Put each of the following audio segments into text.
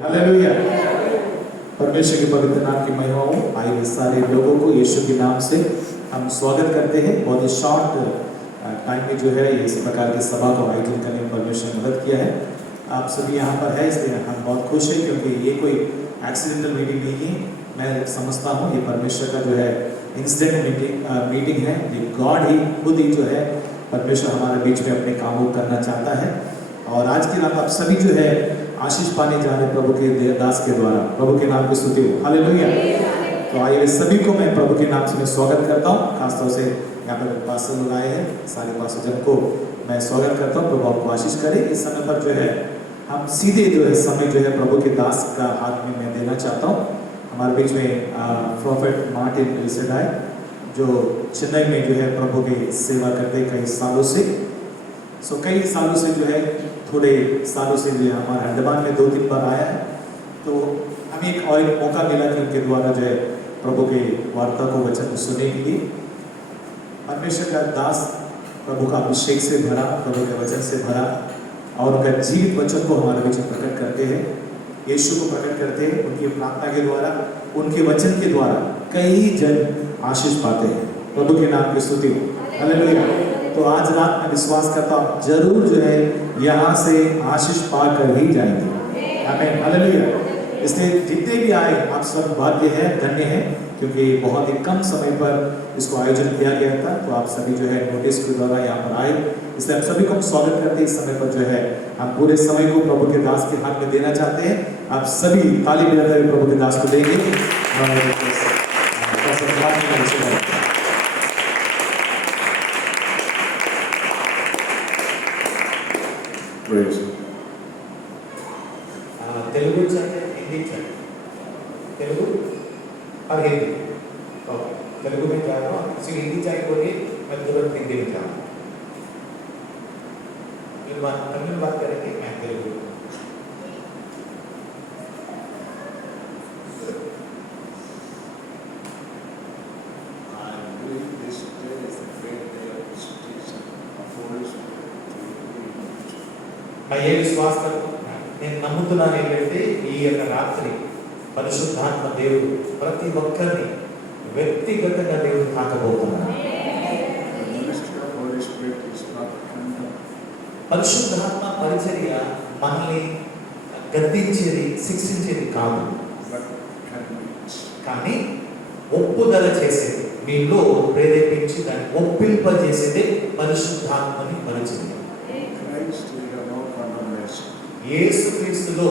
Hallelujah. परमेश्वर के पवित्र नाम की महिमा हो। आइए सारे लोगों को यीशु के नाम से हम स्वागत करते हैं। बहुत ही शॉर्ट टाइम में जो है इस प्रकार की सभा को आयोजन करने में परमेश्वर ने मदद किया है। आप सभी यहाँ पर है, इसलिए हम बहुत खुश हैं, क्योंकि ये कोई एक्सीडेंटल मीटिंग नहीं है। मैं समझता हूँ ये परमेश्वर का जो है इंसिडेंट मीटिंग है। ये गॉड ही खुद ही जो है परमेश्वर हमारे बीच में अपने काम को करना चाहता है। और आज की रात आप सभी जो है आशीष पाने जा रहे प्रभु के दास के द्वारा। प्रभु के नाम की स्तुति हो। हालेलुया। तो आइए सभी को मैं प्रभु के नाम से मैं स्वागत करता हूँ। खासतौर से यहाँ पर पास्टर लोग आए हैं, सारे पास्टर जन को मैं स्वागत करता हूँ। प्रभु आपको आशीष करे। इस समय पर जो है हम सीधे जो है समय जो है प्रभु के दास का हाथ में मैं देना चाहता हूँ। हमारे बीच में प्रोफेट मार्टिन एलसेडाई, जो चेन्नई में जो है प्रभु की सेवा करते कई सालों से। कई सालों से जो है थोड़े सालों से जो है हमारे अंडमान में 2-3 बार आया है। तो हमें एक मौका मिला कि उनके द्वारा जो है प्रभु के वार्ता को वचन सुनने के लिए। परमेश्वर का दास प्रभु का अभिषेक से भरा, प्रभु के वचन से भरा, और उनका जीवित वचन को हमारे बीच में प्रकट करते हैं। यीशु को प्रकट करते हैं। उनकी प्रार्थना के द्वारा, उनके वचन के द्वारा कई जन आशीष पाते हैं। प्रभु के नाम की स्तुति हो। हालेलुया। तो आज रात में विश्वास करता हूँ जरूर जो है यहाँ से आशीष पाकर ही जाएंगे। आमीन। हालेलुया। इसलिए जितने भी आए आप सब भाग्य है, धन्य है, क्योंकि बहुत ही कम समय पर इसको आयोजन किया गया था। तो आप सभी जो है नोटिस के द्वारा यहाँ पर आए, इसलिए आप सभी को हम स्वागत करते हैं। इस समय पर जो है हम पूरे समय को प्रभु के दास के हाथ में देना चाहते हैं। आप सभी ताली बजाते हुए प्रभु के दास को देंगे। तेलुगु चाहिए, हिंदी चाहिए? तेलुगु और हिंदी। ओके, तेलुगु में जा रहा हूँ। किसी हिंदी चाहिए बोलिए, मैं तुरंत हिंदी में जाऊँ। तमिल में बात करेंगे, मैं तेलुगु। मैं ये विश्वास करता हूँ, నేను నమ్ముతున్నాను ఏంటంటే ఈ యొక్క రాత్రి పరిశుద్ధాత్మ దేవుడు ప్రతి ఒక్కరిని వ్యక్తిగతంగా దేవుడు తాకబోతున్నాడు. పరిశుద్ధాత్మ పరిచర్య మనల్ని గద్దించేది, శిక్షించేది కాదు, కానీ ఒప్పుదల చేసేది, మీలో ప్రేరేపించి దాన్ని ఒప్పింపజేసేదే పరిశుద్ధాత్మని పరిచర్య. యేసుక్రీస్తులో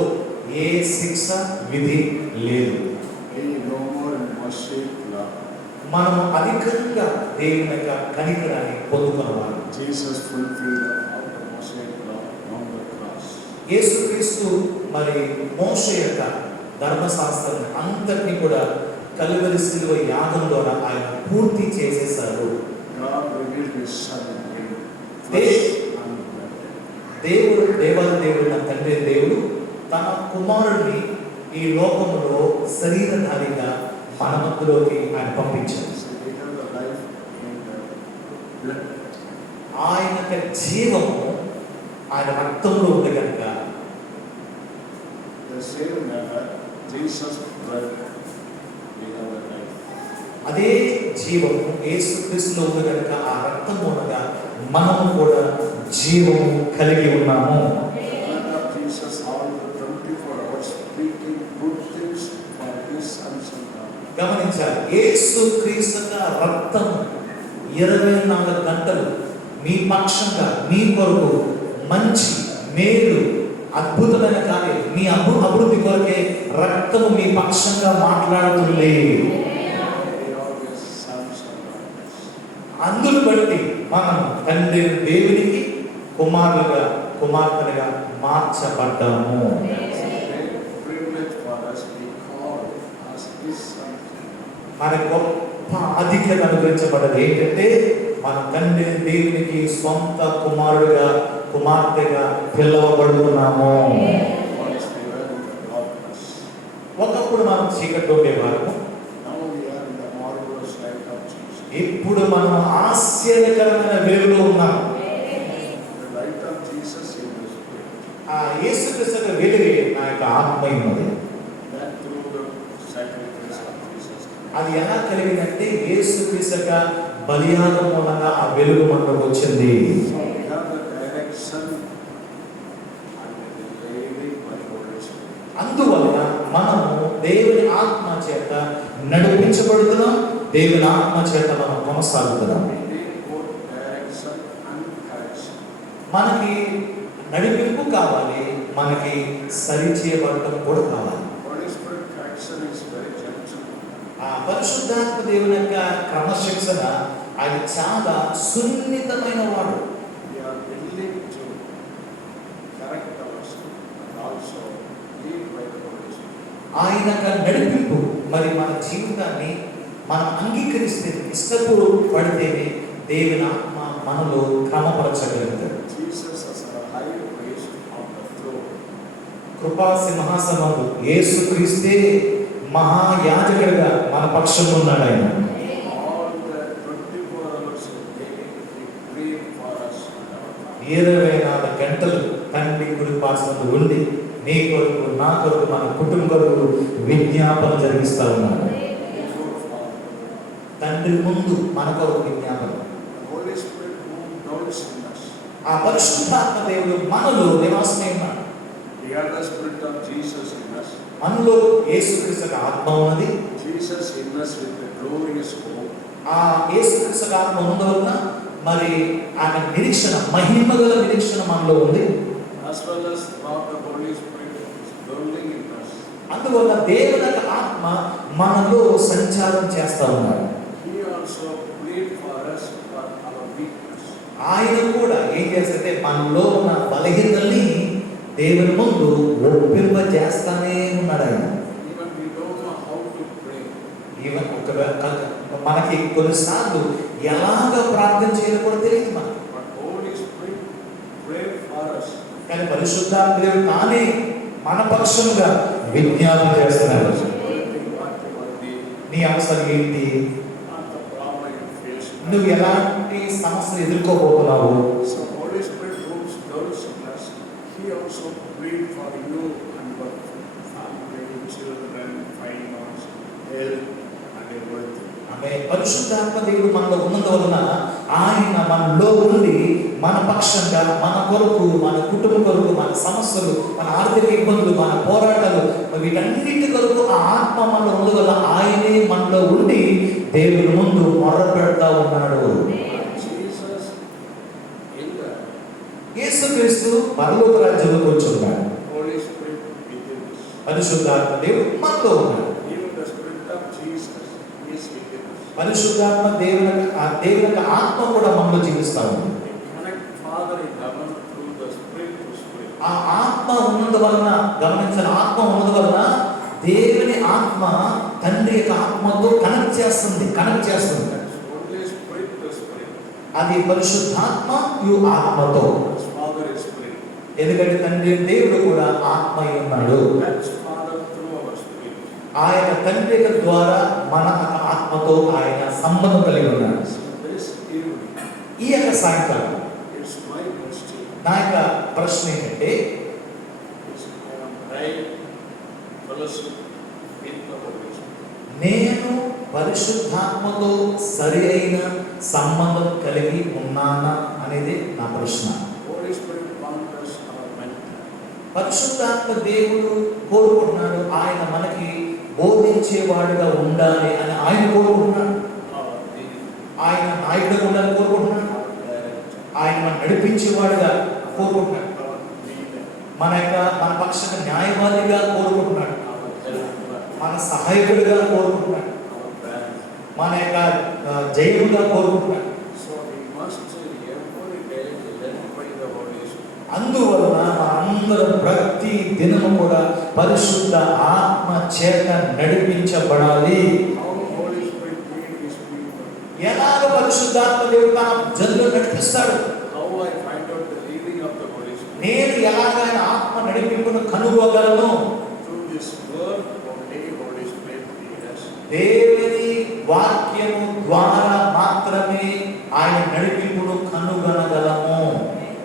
ఏ శిక్ష విధి లేదు. మనం అధికంగా దేవుని యొక్క కనికరాన్ని పొందుకున్నవారు. యేసుక్రీస్తు మరి మోషే యొక్క ధర్మశాస్త్రాన్ని అంతటినీ కూడా కల్వరి శిలువ యాగం ద్వారా ఆయన పూర్తి చేసేశారు. దేవుడు దేవుడు నా తండ్రి దేవుడు తన కుమారుడిని ఈ లోకంలో శరీరధారిగా మన మధ్యలోకి ఆయన పంపించారు. ఆయన యొక్క జీవము ఆయన రక్తంలో ఉంది కనుక అదే జీవము యేసుక్రీస్తులో ఉంది కనుక ఆ రక్తం ఉండగా మనము కూడా జీవము కలిగి ఉన్నాము. గమనించాలి, యేసుక్రీస్తు రక్తం 24 గంటలు మీ పక్షంగా, మీ కొరకు మంచి మేలు అద్భుతమైన కార్యం, మీ అభివృద్ధి కొరకే రక్తము మీ పక్షంగా మాట్లాడుతుంది. అందును బట్టి మనం తండ్రి దేవునికి కుమారులుగా, కుమార్తెలుగా మార్చబడ్డాము. మన గొప్ప ఆధిక్యత అనుగ్రహించబడ్డది ఏంటంటే మన తండ్రి దేవునికి సొంత కుమారుడుగా, కుమార్తెగా పిలవబడుతున్నాము. ఒకప్పుడు మనం చీకట్లో ఉండేవారము, ఇప్పుడు మనం ఆశ్చర్యకరమైన వెలుగులో ఉన్నాము. ఆ యేసుక్రీస్తు వెలుగే నా యొక్క ఆత్మ ఉన్నది. That through the sacrifice of Jesus. అది ఎలా కలిగిందంటే యేసుక్రీస్తు యొక్క బలియాగం మూలంగా ఆ వెలుగు మనకు వచ్చింది. So we have the direction and the leading by Holy Spirit. అందువలన మనము దేవుని ఆత్మ చేత నడిపించబడుతున్నాం, దేవుని ఆత్మ చేత మనం కొనసాగుతున్నాం. We need both direction and correction. మనకి నడిపింపు కావాలి, మనకి సరి చేయబడటం కూడా కావాలి. Holy Spirit correction is very gentle. ఆ పరిశుద్ధాత్మ దేవుని యొక్క క్రమశిక్షణ అది చాలా సున్నితమైన వాడు. We are willing to correct ourselves and also lead by the Holy Spirit. ఆయన యొక్క నడిపింపు మరి మన జీవితాన్ని మనం అంగీకరిస్తే ఇష్టపడు పడితేనే దేవుని ఆత్మ మనలో క్రమపరచగలుగుతాడు. Jesus as our high priest on the throne. కృపా సింహాసనము యేసుక్రీస్తే మహాయాజకుడిగా మన పక్షంలో ఉన్నాడు. ఆయన All the 24 hours a day, he prayed for us. 24 గంటలు తండ్రి కుడి పార్శ్వంలో ఉండి నీ కొరకు నా కొరకు మన కుటుంబ కొరకు విజ్ఞాపన జరిగిస్తా ఉన్నాడు. Before Father. తండ్రి ముందు మన కొరకు విజ్ఞాపన. The Holy Spirit who dwells in us. ఆ పరిశుద్ధాత్మ దేవుడు మనలో నివాసమై ఉన్నాడు. We have the Spirit of Jesus in us. మనలో యేసుక్రీస్తు యొక్క ఆత్మ ఉన్నది. Jesus in us with the glorious hope. ఆ యేసుక్రీస్తు ఆత్మ ఉన్నందువలన మరి ఆమె నిరీక్షణ, మహిమగల నిరీక్షణ మనలో ఉంది. As well as God the Holy Spirit is dwelling in us. అందువల్ల దేవుని యొక్క ఆత్మ మనలో సంచారం చేస్తా ఉన్నాడు. He also prayed for us for our weakness. ఆయన కూడా ఏం చేస్తే మనలో ఉన్న బలహీనతల్ని దేవుని ముందు ఒప్పింపజేస్తానే ఉన్నాడు. ఆయన Even we don't know how to pray. Even మనకి కొన్నిసార్లు ఎలాగ ప్రార్థన చేయాలో కూడా తెలియదు మనకి. But Holy Spirit prayed for us. కానీ పరిశుద్ధాత్మ దేవుడు తానే మన పక్షంగా విజ్ఞాపన చేస్తున్నాడు. Everything what you are the, నీ అవసరం ఏంటి, not the problem you face. నువ్వు ఎలాంటి సమస్యలు ఎదుర్కోబోతున్నావు. So Holy Spirit who dwells in us, He also prayed for you and your family, children, finance, health, and everything. ఆమె పరిశుద్ధాత్మ దేవుడు మనలో ఉన్నందువలన ఆయన మనలో ఉండి మన పక్షంగా, మన కొరకు, మన కుటుంబం కొరకు, మన సమస్యలు, మన ఆర్థిక ఇబ్బందులు, మన పోరాటాలు, వీటన్నిటి కొరకు ఆ ఆత్మ మనలో ఉన్నందువల్ల ఆయనే మనలో ఉండి దేవుని ముందు మొర్ర పెడతా ఉన్నాడు. Jesus in the యేసుక్రీస్తు పరలోక రాజ్యంలో కూర్చున్నాడు. Holy Spirit within us. పరిశుద్ధాత్మ దేవుడు మనతో ఉన్నాడు. Even the Spirit of Jesus is within us. పరిశుద్ధాత్మ దేవుని యొక్క ఆత్మ కూడా మనలో జీవిస్తా ఉంది. We connect Father in heaven through the Spirit to Spirit. ఆ ఆత్మ ఉన్నందువలన, గమనించిన ఆత్మ ఉన్నందువలన దేవుని ఆత్మ తండ్రి యొక్క ఆత్మతో కనెక్ట్ చేస్తుంది. That's only Spirit to Spirit. అది పరిశుద్ధాత్మ ఆత్మతో. That's Father is Spirit. ఎందుకంటే తండ్రి దేవుడు కూడా ఆత్మ అయి ఉన్నాడు. That's Father through our Spirit. ఆయన తండ్రి యొక్క ద్వారా మన ఆత్మతో ఆయన సంబంధం కలిగి ఉన్నాడు. So this evening, ఈ యొక్క సాయంకాలం it's my question. నా యొక్క ప్రశ్న ఏంటంటే, Is I am right fellowship with the Holy Spirit. నేను పరిశుద్ధాత్మతో సరి అయిన సంబంధం కలిగి ఉన్నానా అనేది నా ప్రశ్న. Holy Spirit wants us our mentor. పరిశుద్ధాత్మ దేవుడు కోరుకుంటున్నాడు ఆయన మనకి బోధించేవాడుగా ఉండాలి అని ఆయన కోరుకుంటున్నాడు. Our leader. ఆయన నాయకుడిగా ఉండాలని కోరుకుంటున్నాడు. Our director. ఆయన మనం నడిపించేవాడుగా కోరుకుంటున్నాడు. Our leader. మన పక్షంగా న్యాయవాదిగా కోరుకుంటున్నాడు. Our helper. మన సహాయకుడిగా కోరుకుంటున్నాడు. Our parent. మన యొక్క జయముగా కోరుకుంటున్నాడు. So we must every day led by the Holy Spirit. అందువలన మనందరం ప్రతి దినము కూడా పరిశుద్ధ ఆత్మ చేత నడిపించబడాలి. How Holy Spirit lead His people. ఎలాగ పరిశుద్ధాత్మ దేవుడు తన జనులను నడిపిస్తాడు. How I find out the leading of the Holy Spirit. నేను ఎలాగైనా ఆత్మ నడిపింపును కనుగొనగలను. Through this word only Holy Spirit lead us. దేవుని వాక్యము ద్వారా మాత్రమే ఆయన నడిపింపును కనుగొనగలము.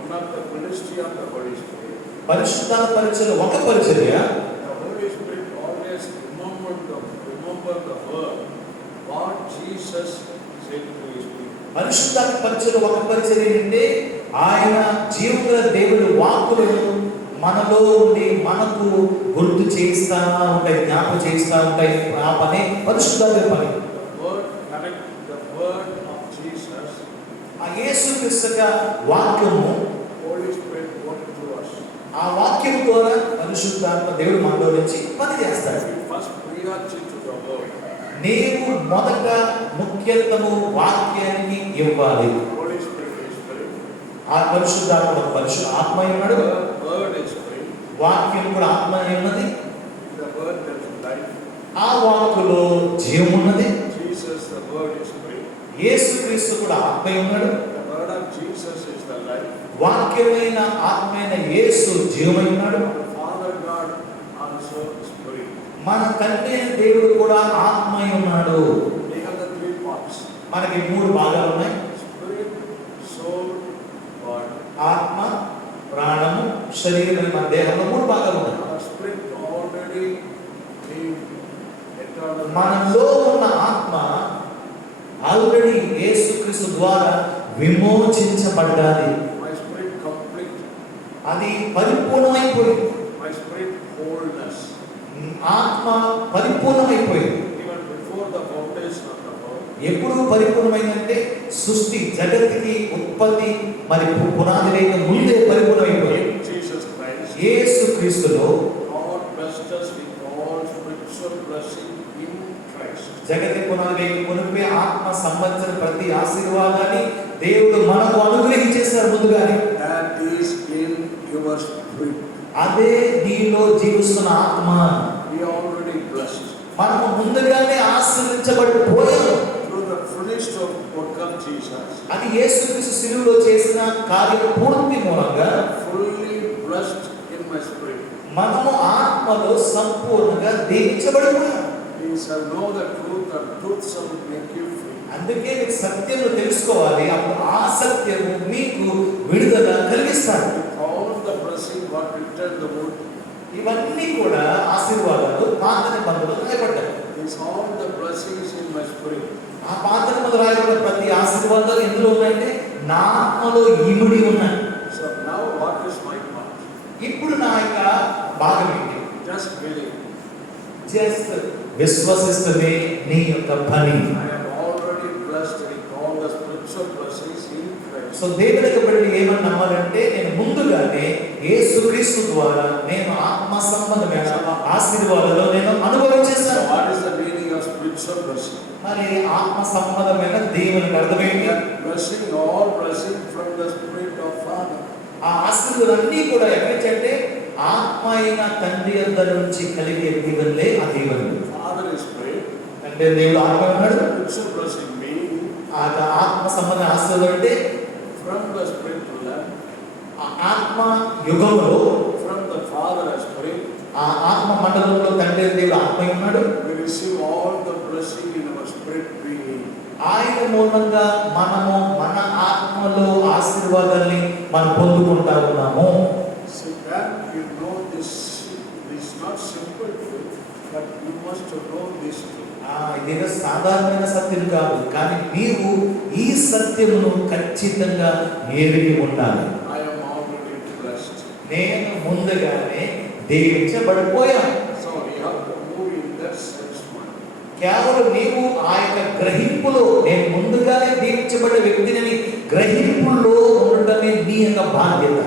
One of the ministry of the Holy Spirit పరిశుద్ధాత్మ పరిచర్య ఒక పరిచర్య. పరిశుద్ధాత్మ పరిచయం ఒక పరిచయం ఏంటంటే ఆయన జీవుల దేవుడి వాక్కులను మనలో ఉండి మనకు గుర్తు చేయిస్తా ఉంటాయి, జ్ఞాపకం చేయిస్తా ఉంటాయి. ఆ పని పరిశుద్ధాత్మ పని. ఆ యేసుక్రీస్తు యొక్క వాక్యము, ఆ వాక్యం ద్వారా పరిశుద్ధాత్మ దేవుడు మనలో నుంచి పని చేస్తాడు. నీవు మొదట ముఖ్యత్వము వాక్యానికి ఇవ్వాలి. ఆ పరిశుద్ధాత్మ ఆత్మ ఉన్నాడు, వాక్యం కూడా ఆత్మ ఉన్నది, ఆ వాక్కులో జీవం ఉన్నది. యేసుక్రీస్తు కూడా ఆత్మ ఉన్నాడు, వాక్యమైన ఆత్మైన యేసు జీవమై ఉన్నాడు. మన తండ్రి దేవుడు కూడా ఆత్మై ఉన్నాడు. మనకి 3 భాగాలు ఉన్నాయి, ఆత్మ, ప్రాణము, శరీరం. మన దేహంలో 3 భాగాలు ఉన్నాయి. మనలో ఉన్న ఆత్మ ఆల్రెడీ యేసుక్రీస్తు ద్వారా విమోచించబడ్డాది. అది పరిపూర్ణమైపోయింది. ఆత్మ పరిపూర్ణమైపోయింది. ఎప్పుడు పరిపూర్ణమైందంటే సృష్టి జగత్తుకి ఉత్పత్తి మరి పునాది లేక ముందే పరిపూర్ణమైపోయింది. యేసుక్రీస్తులో జగతి పునాది లేక మునిపే ఆత్మ సంబంధించిన ప్రతి ఆశీర్వాదాన్ని దేవుడు మనకు అనుగ్రహించేశారు ముందుగానే. అదే నీలో జీవిస్తున్న ఆత్మ. మనము ముందుగానే ఆశీర్వించబడిపోయాము. అది యేసుక్రీస్తు శిలువలో చేసిన కార్య పూర్తి మూలంగా మనము ఆత్మలో సంపూర్ణంగా దీవించబడిపోయాము. అందుకే మీకు సత్యము తెలుసుకోవాలి, అప్పుడు ఆ సత్యము మీకు విడుదల కలిగిస్తాడు. ఇవన్నీ కూడా ఆశీర్వాదాలు పాత నిబంధనలో రాయబడ్డాయి. ఆ పాత నిబంధనలో రాయబడ్డ ప్రతి ఆశీర్వాదాలు ఎందులో ఉన్నాయంటే నా ఆత్మలో ఇమిడి ఉన్నాయి. ఇప్పుడు నా యొక్క భాగం ఏంటి? జస్ట్ విశ్వసిస్తమే నీ యొక్క పని. సో దేవుని యొక్క బిడ్డలు ఏమని నమ్మాలంటే నేను ముందుగానే యేసుక్రీస్తు ద్వారా నేను ఆత్మ సంబంధమైన ఆశీర్వాదాలు నేను అనుభవించేస్తాను. మరి ఆత్మ సంబంధమైన దేవునికి అర్థమేంటి? ఆ ఆశీర్వాదాలన్నీ కూడా ఎక్కడంటే ఆత్మ అయిన తండ్రి అందరి నుంచి కలిగే దీవెనలే ఆ దీవెనలు. అంటే దేవుడు ఆత్మ ఉన్నాడు, ఆత్మ సంబంధ ఆశీర్వాదం అంటే ఆత్మ యుగంలో ఆ ఆత్మ మండలంలో తండ్రి దేవుడు ఆత్మ ఉన్నాడు. ఆయన మూలంగా మనము మన ఆత్మలో ఆశీర్వాదాన్ని మనం పొందుకుంటా ఉన్నాము. ఇదేదో సాధారణమైన సత్యం కాదు, కానీ మీరు ఈ సత్యమును ఖచ్చితంగా ఎరిగి ఉండాలి. నేను ముందుగానే దీవించబడిపోయాను. కేవలం నీవు ఆ యొక్క గ్రహింపులో నేను ముందుగానే దీవించబడే వ్యక్తిని గ్రహింపులో ఉండటమే నీ యొక్క బాధ్యత.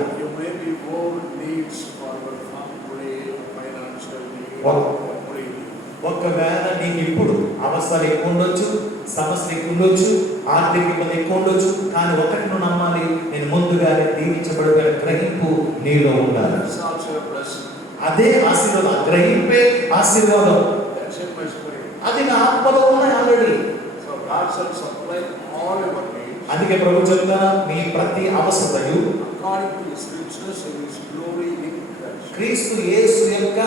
ఒకవేళ నీకు ఇప్పుడు అవసరాలు ఎక్కువ ఉండొచ్చు, సమస్యలు ఎక్కువ ఉండొచ్చు, ఆర్థిక ఇబ్బంది ఎక్కువ ఉండొచ్చు, కానీ ఒకటి నువ్వు నమ్మాలి, నేను ముందుగానే దీవించబడిన గ్రహింపు నీలో ఉండాలి. అదే ఆశీర్వాదం, గ్రహింపే ఆశీర్వాదం. అది నా ఆత్మలో ఉన్నాయి ఆల్రెడీ. అందుకే ప్రభు చెప్తా మీ ప్రతి అవసరతయు క్రీస్తు యేసు యొక్క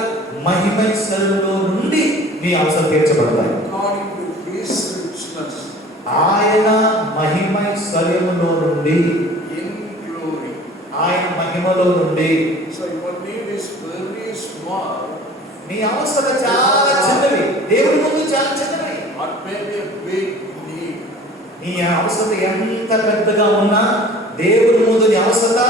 మహిమైశ్వర్యంలో నుండి మీ అవసరం తీర్చబడతాయి. ఆయన మహిమైశ్వర్యములో నుండి, ఆయన మహిమలో నుండి. మీ అవసరం చాలా చిన్నవి, దేవుడి ముందు చాలా చిన్నవి. నీ అవసరత ఎంత పెద్దగా ఉన్నా దేవుని ముందు నీ అవసరత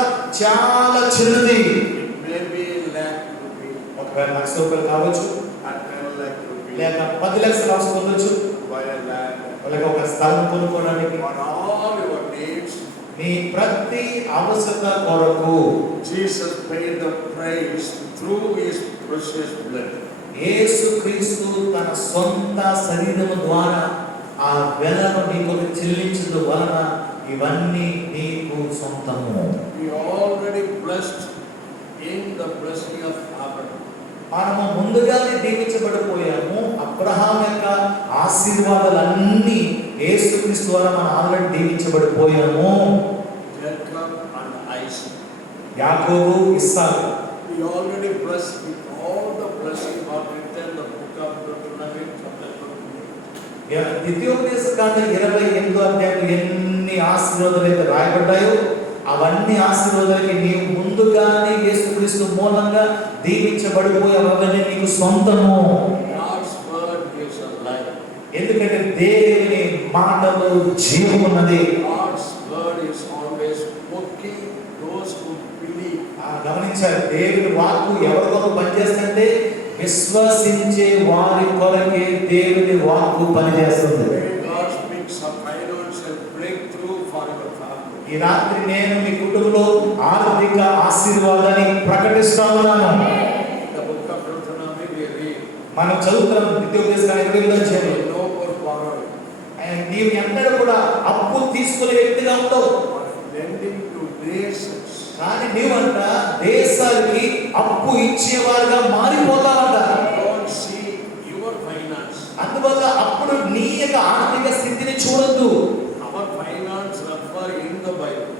చాలా చిన్నది. It may be lakh rupees, ఒకవేళ ₹1,00,000 కావచ్చు, at 10 lakh rupees, లేక 10 లక్షల అవసరం ఉండొచ్చు, buy a land, లేక ఒక స్థలం కొనుక్కోవడానికి. for all your needs. నీ ప్రతి అవసరత కొరకు Jesus paid the price through his precious blood. యేసుక్రీస్తు తన సొంత శరీరము ద్వారా ఆ వెలను నీకు చెల్లించిన వలన ఇవన్నీ నీకు సొంతము. We already blessed in the blessing of Abraham. మనము ముందుగానే దీవించబడిపోయాము. అబ్రహాం యొక్క ఆశీర్వాదాలన్నీ యేసుక్రీస్తు ద్వారా మనం ఆల్రెడీ దీవించబడిపోయాము. Jacob and Isaac. యాకోబు, ఇస్సాకు. We already blessed with all the blessing of written the book of Deuteronomy chapter 28. ద్వితీయోపదేశ కాండం 28వ అధ్యాయంలో ఎన్ని ఆశీర్వాదాలు అయితే రాయబడ్డాయో అవన్నీ ఆశీర్వాదాలకి నీవు ముందుగానే యేసుక్రీస్తు మూలంగా దీవించబడిపోయావు. అవన్నీ నీకు సొంతము. God's word gives a life. ఎందుకంటే దేవుని మాటలో జీవం ఉన్నది. God's word is always working those who believe. గమనించారు, దేవుని వాక్కు ఎవరి కొరకు పనిచేస్తుంటే విశ్వసించే వారి కొరకే దేవుని వాక్కు పనిచేస్తుంది. God speaks a financial breakthrough for your family. ఈ రాత్రి నేను మీ కుటుంబంలో ఆర్థిక ఆశీర్వాదాన్ని ప్రకటిస్తా ఉన్నాను. The book of Deuteronomy we read. మనం చదువుతున్నాం ద్వితీయోపదేశ కాండం 28వ అధ్యాయంలో. No more borrowing. నీవు ఎన్నడూ కూడా అప్పు తీసుకునే వ్యక్తిగా ఉండవు. Lending to nations. కానీ నీవంట దేశాలకి అప్పు ఇచ్చేవారుగా మారిపోతావంట. Don't see your finance. అందువల్ల అప్పుడు నీ యొక్క ఆర్థిక స్థితిని చూడొద్దు. Our finance refer in the Bible.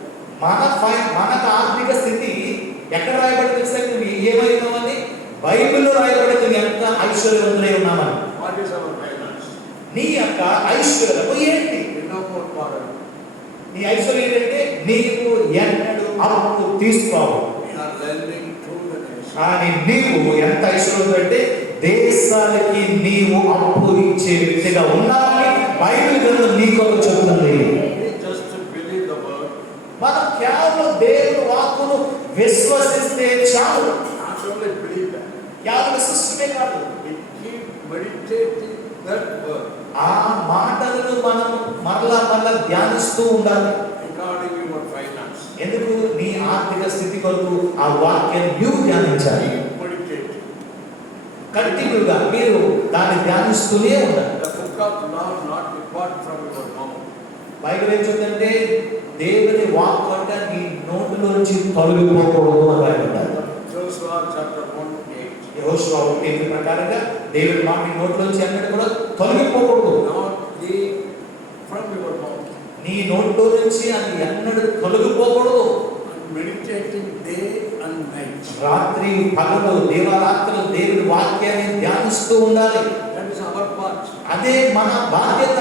మనకు ఆర్థిక స్థితి ఎక్కడ రాయబడి తెలుసా? నువ్వు ఏమై ఉన్నావని బైబిల్లో రాయబడింది. నువ్వు ఎంత ఐశ్వర్యవంతులై ఉన్నామని. What is our finance? నీ యొక్క ఐశ్వర్యము ఏంటి? No more borrowing. నీ ఐశ్వర్యం ఏంటంటే నీవు ఎన్నడూ అప్పు తీసుకోవు. We are lending to the nation. కానీ నీవు ఎంత ఐశ్వర్యం అంటే దేశాలకి నీవు అప్పు ఇచ్చే వ్యక్తిగా ఉన్నావని బైబిల్ గ్రంథం నీకు చెబుతుంది. We just believe the word. మనం కేవలం దేవుని వాక్కును విశ్వసిస్తే చాలు. Not only believe that. కేవలం విశ్వసిస్తే కాదు, We keep meditating that word. ఆ మాటలను మనం మరలా ధ్యానిస్తూ ఉండాలి. Regarding your finance. ఎందుకు? నీ ఆర్థిక స్థితి కొరకు ఆ వాక్యాన్ని నువ్వు ధ్యానించాలి. Meditate. కంటిన్యూగా మీరు దాన్ని ధ్యానిస్తూనే ఉండాలి. The book of law not depart from your mouth. Bible ఏం చెప్తుందంటే దేవుని వాక్కు అంటే నీ నోటిలో నుంచి తొలగిపోకూడదు అని రాయబడ్డారు. Joshua chapter 1:8. యెహోషువ 1:8 ప్రకారంగా దేవుని మాట నీ నోటిలోంచి అన్నది కూడా తొలగిపోకూడదు. Not leave from your mouth. నీ నోట్లో నుంచి అది ఎన్నడూ తొలగిపోకూడదు. Meditating day and night. రాత్రి పగలు దేవరాత్రులు దేవుని వాక్యాన్ని ధ్యానిస్తూ ఉండాలి. That is our part. అదే మన బాధ్యత.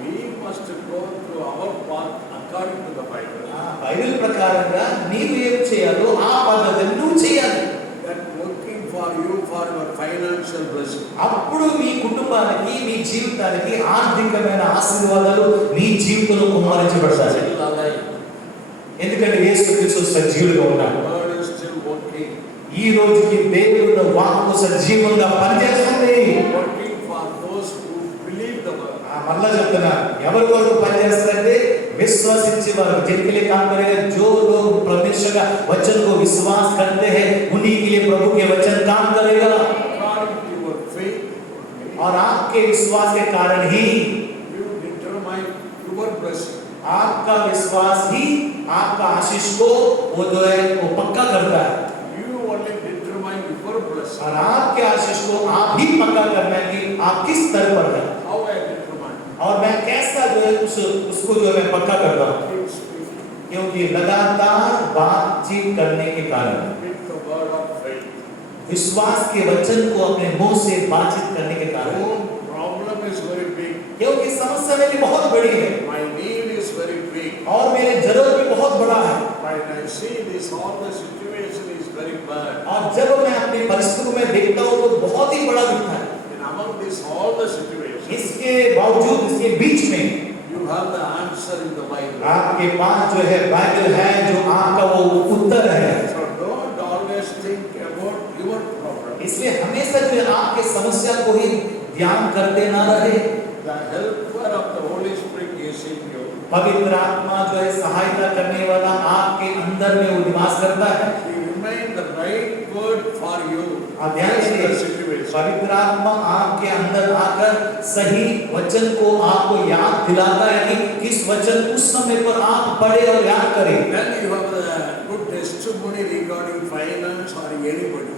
We must go through our path according to the Bible. Bible ప్రకారంగా నీవు ఏం చేయాలో ఆ పద్ధతిని నువ్వు చేయాలి. That working for you for your financial blessing. అప్పుడు మీ కుటుంబానికి, మీ జీవితానికి ఆర్థికమైన ఆశీర్వాదాలు మీ జీవితంలో కుమ్మరించబడతాయి. Still alive. ఎందుకంటే యేసుక్రీస్తు సజీవుడుగా ఉన్నాడు. Word is still working. ఈ రోజుకి దేవుని వాక్కు సజీవంగా పనిచేస్తుంది. Working for those who believe the word. మళ్ళా చెప్తున్నా, ఎవరి వరకు పనిచేస్తారంటే विश्वासी वाले जिनके लिए काम करेगा, जो लोग परमेश्वर का वचन को विश्वास करते हैं उन्हीं के लिए प्रभु के वचन काम करेगा। और आपके विश्वास के कारण ही आपका विश्वास ही आपका आशीष को वो जो है वो पक्का करता है। और आपके आशीष को आप ही पक्का करना है कि आप किस स्तर पर हैं और मैं कैसा जो है उसको जो मैं पक्का करता हूँ, क्योंकि लगातार बातचीत करने के कारण विश्वास के वचन को अपने मुंह से बातचीत करने के कारण, क्योंकि समस्या मेरी बहुत बड़ी है और मेरे जरूरत भी बहुत बड़ा है। और जब मैं अपनी परिस्थितियों में देखता हूँ तो बहुत ही बड़ा दिखता है। इसके बावजूद इसके बीच में You have the answer in the Bible. आपके पास जो है बाइबल है, जो आपका वो उत्तर है। So don't always think about your problem. इसलिए हमेशा जो है आपके समस्या को ही ध्यान करते ना रहे। The helper of the Holy Spirit is in you. पवित्र आत्मा जो है सहायता करने वाला आपके अंदर में वो निवास करता है। He remain the right word for you. आप ध्यान दीजिए, पवित्र आत्मा आपके अंदर आकर सही वचन को आपको याद दिलाता है कि किस वचन उस समय पर आप पढ़े और याद करें। Then you have the good testimony regarding finance or anybody.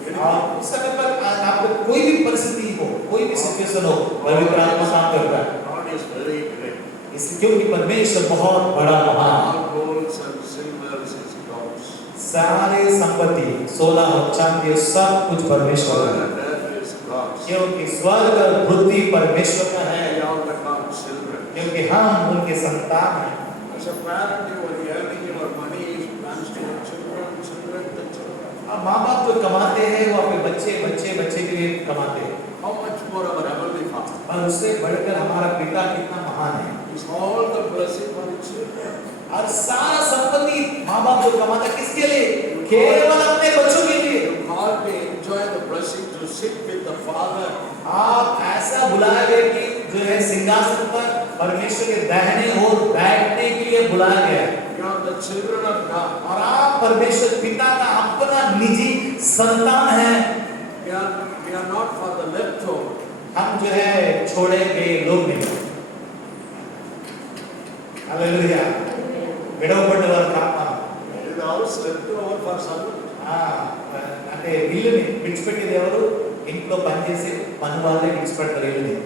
उस समय पर आपको कोई भी परिस्थिति हो, कोई भी सिचुएशन हो, पवित्र आत्मा काम करता है। God is very great. इसलिए क्योंकि परमेश्वर बहुत बड़ा महान। All golds and silvers is God's. सारे संपत्ति, सोना और चांदी सब कुछ परमेश्वर का है। And that is God's. क्योंकि स्वर्ग और पृथ्वी परमेश्वर का है। We are the God's children. क्योंकि हम उनके संतान हैं। As a parent, you are earning your money, plans to your children, children, the children. अब माँ बाप जो कमाते हैं वो अपने बच्चे के लिए कमाते हैं। How much more our Heavenly Father? और उससे बढ़कर हमारा पिता कितना महान है। Is all the blessing for the children. और सारा संपत्ति माँ बाप जो कमाता है किसके लिए? केवल अपने बच्चों के लिए। You call to enjoy the blessing to sit with the Father. आप ऐसा बुलाए गए कि जो है सिंहासन पर परमेश्वर के दाहिने ओर बैठने के लिए बुलाया गया है। You are the children of God. और आप परमेश्वर पिता का अपना निजी संतान है। We are not for the leftover. हम जो है छोड़े गए लोग नहीं। हालेलुया। విడవబడ్డవారు కాక It is also leftover for someone. అంటే ఇల్లుని విడిచిపెట్టేది ఎవరు? ఇంట్లో పనిచేసి పని వాళ్ళే విడిచిపెడతారు ఇల్లుని।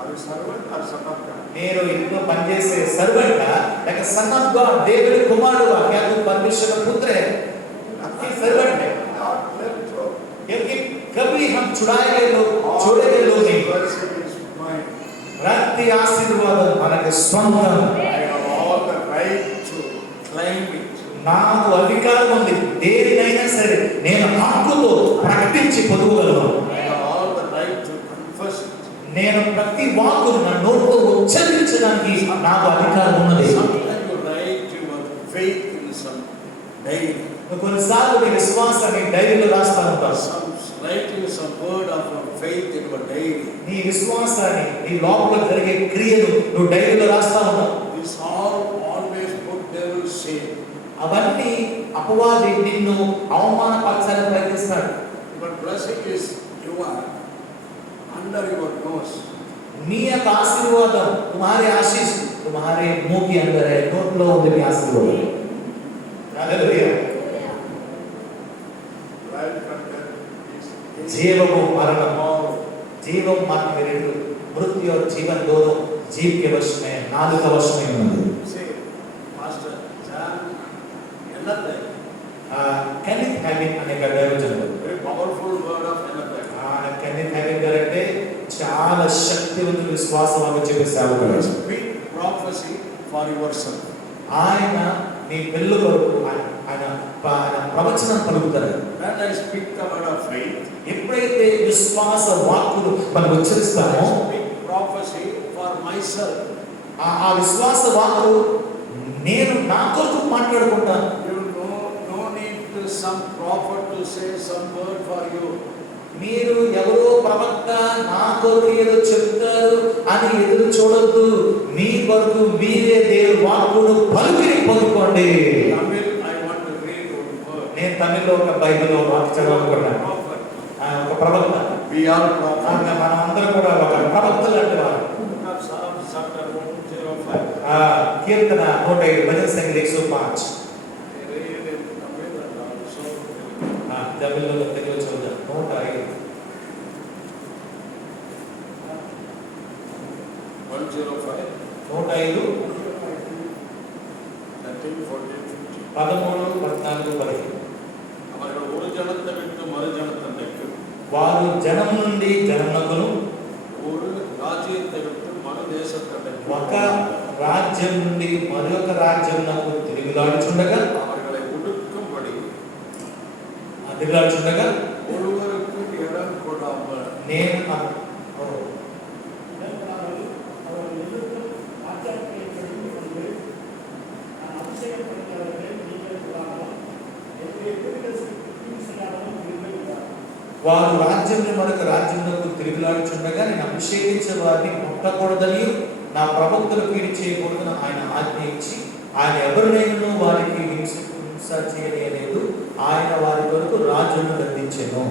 Are you servant or son of God? నేను ఇంట్లో పనిచేసే సర్వెంట్ లేక సన్ ఆఫ్ గాడ్, దేవుడి కుమారుడు, क्या तू परमेश्वर का पुत्र है? आपकी सर्वेंट है। Not leftover. क्योंकि कभी हम छुड़ाए गए लोग, छोड़े गए लोग नहीं। Blessing is mine. ప్రతి ఆశీర్వాదం మనకి సొంతం। I have all the right to claim it. నాకు అధికారం ఉంది, దేనినైనా సరే నేను హక్కుతో ప్రకటించి పొందగలను। I have all the right to confess it. నేను ప్రతి వాక్కును నా నోటితో ఉచ్చరించడానికి నాకు అధికారం ఉన్నది। Sometimes you write your faith in some diary. కొన్నిసార్లు నీ విశ్వాసాన్ని డైరీలో రాస్తా ఉంటావు। Writing some word of your faith in your diary. నీ విశ్వాసాన్ని, నీ లోపల జరిగే క్రియను నువ్వు డైరీలో రాస్తా ఉంటావు। This all always put devil shame. అవన్నీ అపవాది నిన్ను అవమానపరచాలని ప్రయత్నిస్తాడు। But blessing is you are under your nose. నీ యొక్క ఆశీర్వాదం, तुम्हारे आशीष तुम्हारे मुंह के अंदर है, నోట్లో ఉంది నీ ఆశీర్వాదం। హల్లెలూయా। Life and death is జీవము మరణము, జీవం మరణం రెండు, మృత్యు और जीवन दोनों जीव के वश में, नालुका वश में ఉన్నది। say Pastor John another కెనిత్ హ్యాగిన్ అనే దైవజనుడు, very powerful word of another. కెనిత్ హ్యాగిన్ గారు అంటే చాలా శక్తివంతుల విశ్వాసం చెప్పే సేవకుడు। Speak prophecy for yourself. ఆయన నీ పిల్లల కొరకు ఆయన ప్రవచనం పలుకుతారు। When I speak the word of faith, ఎప్పుడైతే విశ్వాస వాక్కును మనం ఉచ్చరిస్తామో I speak prophecy for myself. ఆ విశ్వాస వాక్కు నేను నా కొరకు మాట్లాడుకుంటాను। You no need to some prophet to say some word for you. మీరు ఎవరో ప్రవక్త నా కొరకు ఏదో చెప్తారు అని ఎదురు చూడొద్దు। మీ కొరకు మీరే దేవుని వాక్కును పలికి పొందుకోండి। Tamil, I want to read one word. నేను తమిళ్లో ఒక బైబిల్లో వాక్యం చదవాలనుకుంటున్నాను। Prophet. ఒక ప్రవక్త, We are prophet. మనం అందరం కూడా ఒక ప్రవక్తలు అంటే వారు। Psalms chapter 105. కీర్తన 105 భజన సంఖ్య 105। I read in Tamil and also తమిళ్లో తెలుగు చదువుదాం। 105 105. 105 13, 14, 15. 13, 14, 15। அவர்கள் ஒரு ஜனத்தை விட்டு மறு ஜனத்தண்டைக்கு, వారు జనం నుండి జనమునకును, ஒரு ராஜ்யத்தை விட்டு மறு தேசத்தண்டைக்கு, ఒక రాజ్యం నుండి మరొక రాజ్యమునకు తిరుగులాడుచుండగా, அவர்களை ஒடுக்கும்படி తిరుగులాడుచుండగా ஒருவருக்கு இடம் கொடாமல் నేను వారు రాజ్యంలో మరొక రాజ్యంలో తిరుగులాడుచుండగా నేను అభిషేకించే వారిని ముట్టకూడదని నా ప్రవక్తలు కీడి చేయకూడదని ఆయన ఆజ్ఞ ఇచ్చి ఆయన ఎవరినైనా వారికి హింస చేయలేదు. ఆయన వారి కొరకు రాజును గద్దించెను.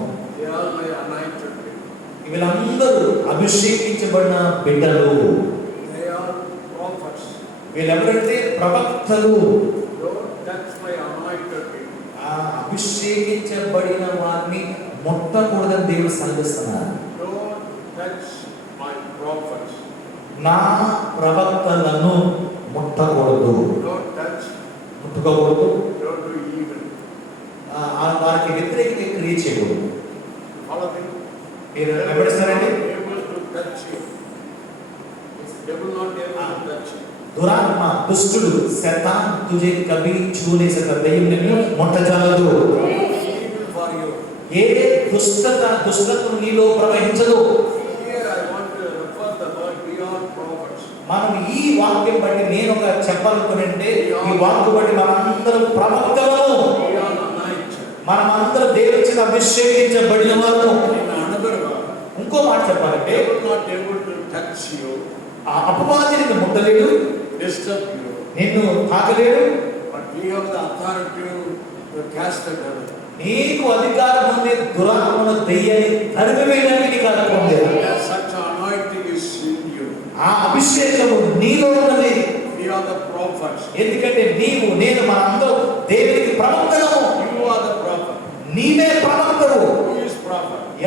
వీళ్ళందరూ అభిషేకించబడిన బిడ్డలు. వీళ్ళెవరంటే ప్రవక్తలు. అభిషేకించబడిన వారిని ముట్టకూడదని దేవుడు సంధిస్తున్నారు. నా ప్రవక్తలను ముట్టకూడదు, ముట్టుకోకూడదు, వారికి వ్యతిరేకంగా క్రియ చేయకూడదు. మీరు వెంబడిస్తారండి. దురాత్మ, దుష్టుడు, శతాన్ తుజే కభీ छू नहीं सकता, దయ్యం నిన్ను ముట్టజాలదు. ఏ దుష్టత్వం నీలో ప్రవహించదు. మనం ఈ వాక్యం బట్టి నేను ఒక చెప్పాలనుకునంటే, ఈ వాక్యం బట్టి మనందరం ప్రవక్తలను, మనమందరం దేవుని చేత అభిషేకించబడిన వారు. ఇంకో మాట చెప్పాలంటే, ఆ అపవాది నిన్ను ముట్టలేడు, నిన్ను తాకలేడు. నీకు అధికారం ఉంది దురాత్మను దయ్యాన్ని తరిమివేయడానికి నీకు అధికారం లేదు. ఆ అభిషేకము నీలో ఉన్నది. ఎందుకంటే నీవు నేను మనందరం దేవునికి ప్రవక్తలము. నీవే ప్రవక్తవు.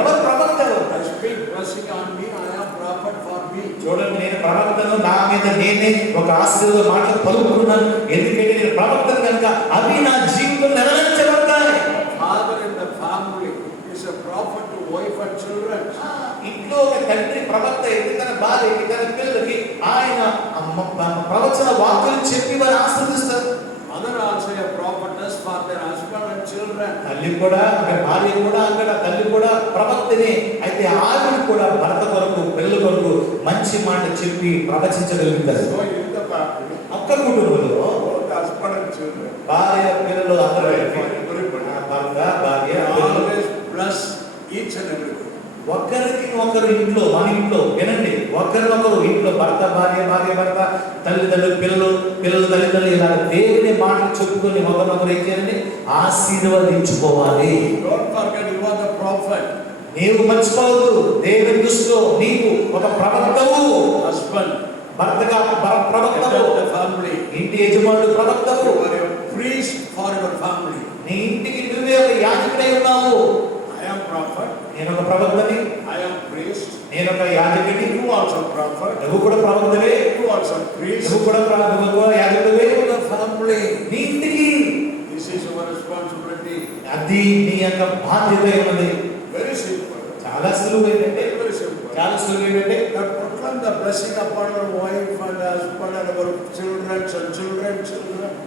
ఎవరు ప్రవక్తలు? చూడండి, నేను ప్రవక్తను, నా మీద నేనే ఒక ఆశీర్వాద మాటలు పలుకుతున్నాను. ఎందుకంటే నేను ప్రవక్తను కనుక అవి నా జీవితం నెరవేర్చబడతాయి. ఇంట్లో ఒక తండ్రి ప్రవక్త అయితే తన భార్యకి, తన పిల్లలకి ఆయన ప్రవచన వాక్కులు చెప్పి వారు ఆశీర్వదిస్తారు. తల్లి కూడా, భార్య కూడా, అక్కడ తల్లి కూడా ప్రవక్తనే. అయితే ఆవిడ కూడా భర్త కొరకు, పిల్లల కొరకు మంచి మాట చెప్పి ప్రవచించగలుగుతారు. ఒక్క కుటుంబంలో భార్య పిల్లలు అందరూ భర్త, భార్య, ఒకరికి ఒకరు ఇంట్లో, మన ఇంట్లో వినండి, ఒకరినొకరు ఇంట్లో భర్త భార్య, భార్య భర్త, తల్లిదండ్రులు పిల్లలు, పిల్లలు తల్లిదండ్రులు, ఇలా దేవుని మాటలు చెప్పుకొని ఒకరినొకరు ఏం చేయాలండి? ఆశీర్వదించుకోవాలి. నీవు మర్చిపోవద్దు, దేవుని దృష్టిలో నీవు ఒక ప్రవక్తవు. భర్తగా ప్రవక్తవు, ఇంటి యజమానుడు ప్రవక్తవు. నీ ఇంటికి నువ్వే ఒక యాజకుడై ఉన్నావు. నేను ఒక ప్రవక్తని, నేను ఒక యాజకుడిని. నువ్వు కూడా ప్రవక్తవే, నువ్వు కూడా యాజకుడివే. నీ ఇంటికి అది నీ యొక్క బాధ్యత ఉన్నది. చాలా సులువు ఏంటంటే, చాలా సులువు ఏంటంటే,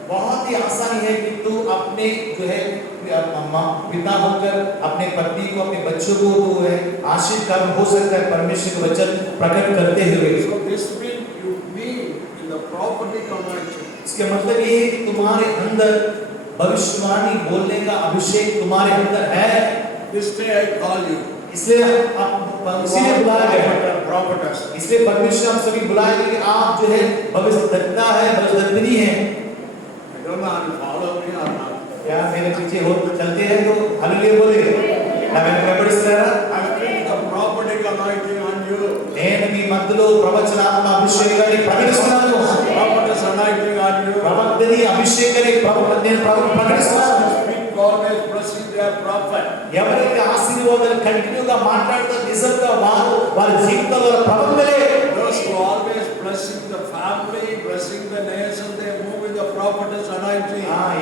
बहुत ही आसानी है कि तू अपने जो है पिता होकर अपने पत्नी को, अपने बच्चों को जो है आशीर्वाद हो सकता है परमेश्वर के वचन प्रकट करते हुए। इसके मतलब ये है कि तुम्हारे अंदर भविष्यवाणी बोलने का अभिषेक तुम्हारे अंदर है। इसलिए बुलाया गया, इसलिए परमेश्वर हम सभी बुलाए कि आप जो है भविष्यद्वक्ता है, भविष्यद्वक्तिनी है। क्या मेरे पीछे हो चलते हैं तो हालेलुया बोले। నేను మీ మధ్యలో ప్రవచనాత్మ అభిషేకాన్ని ప్రకటిస్తున్నాను. ప్రవక్తని అభిషేకాన్ని నేను ప్రకటిస్తున్నాను. ఎవరైతే ఆశీర్వాదాలు కంటిన్యూగా మాట్లాడుతూ నిజంగా వారి జీవితంలో ప్రవక్తలే.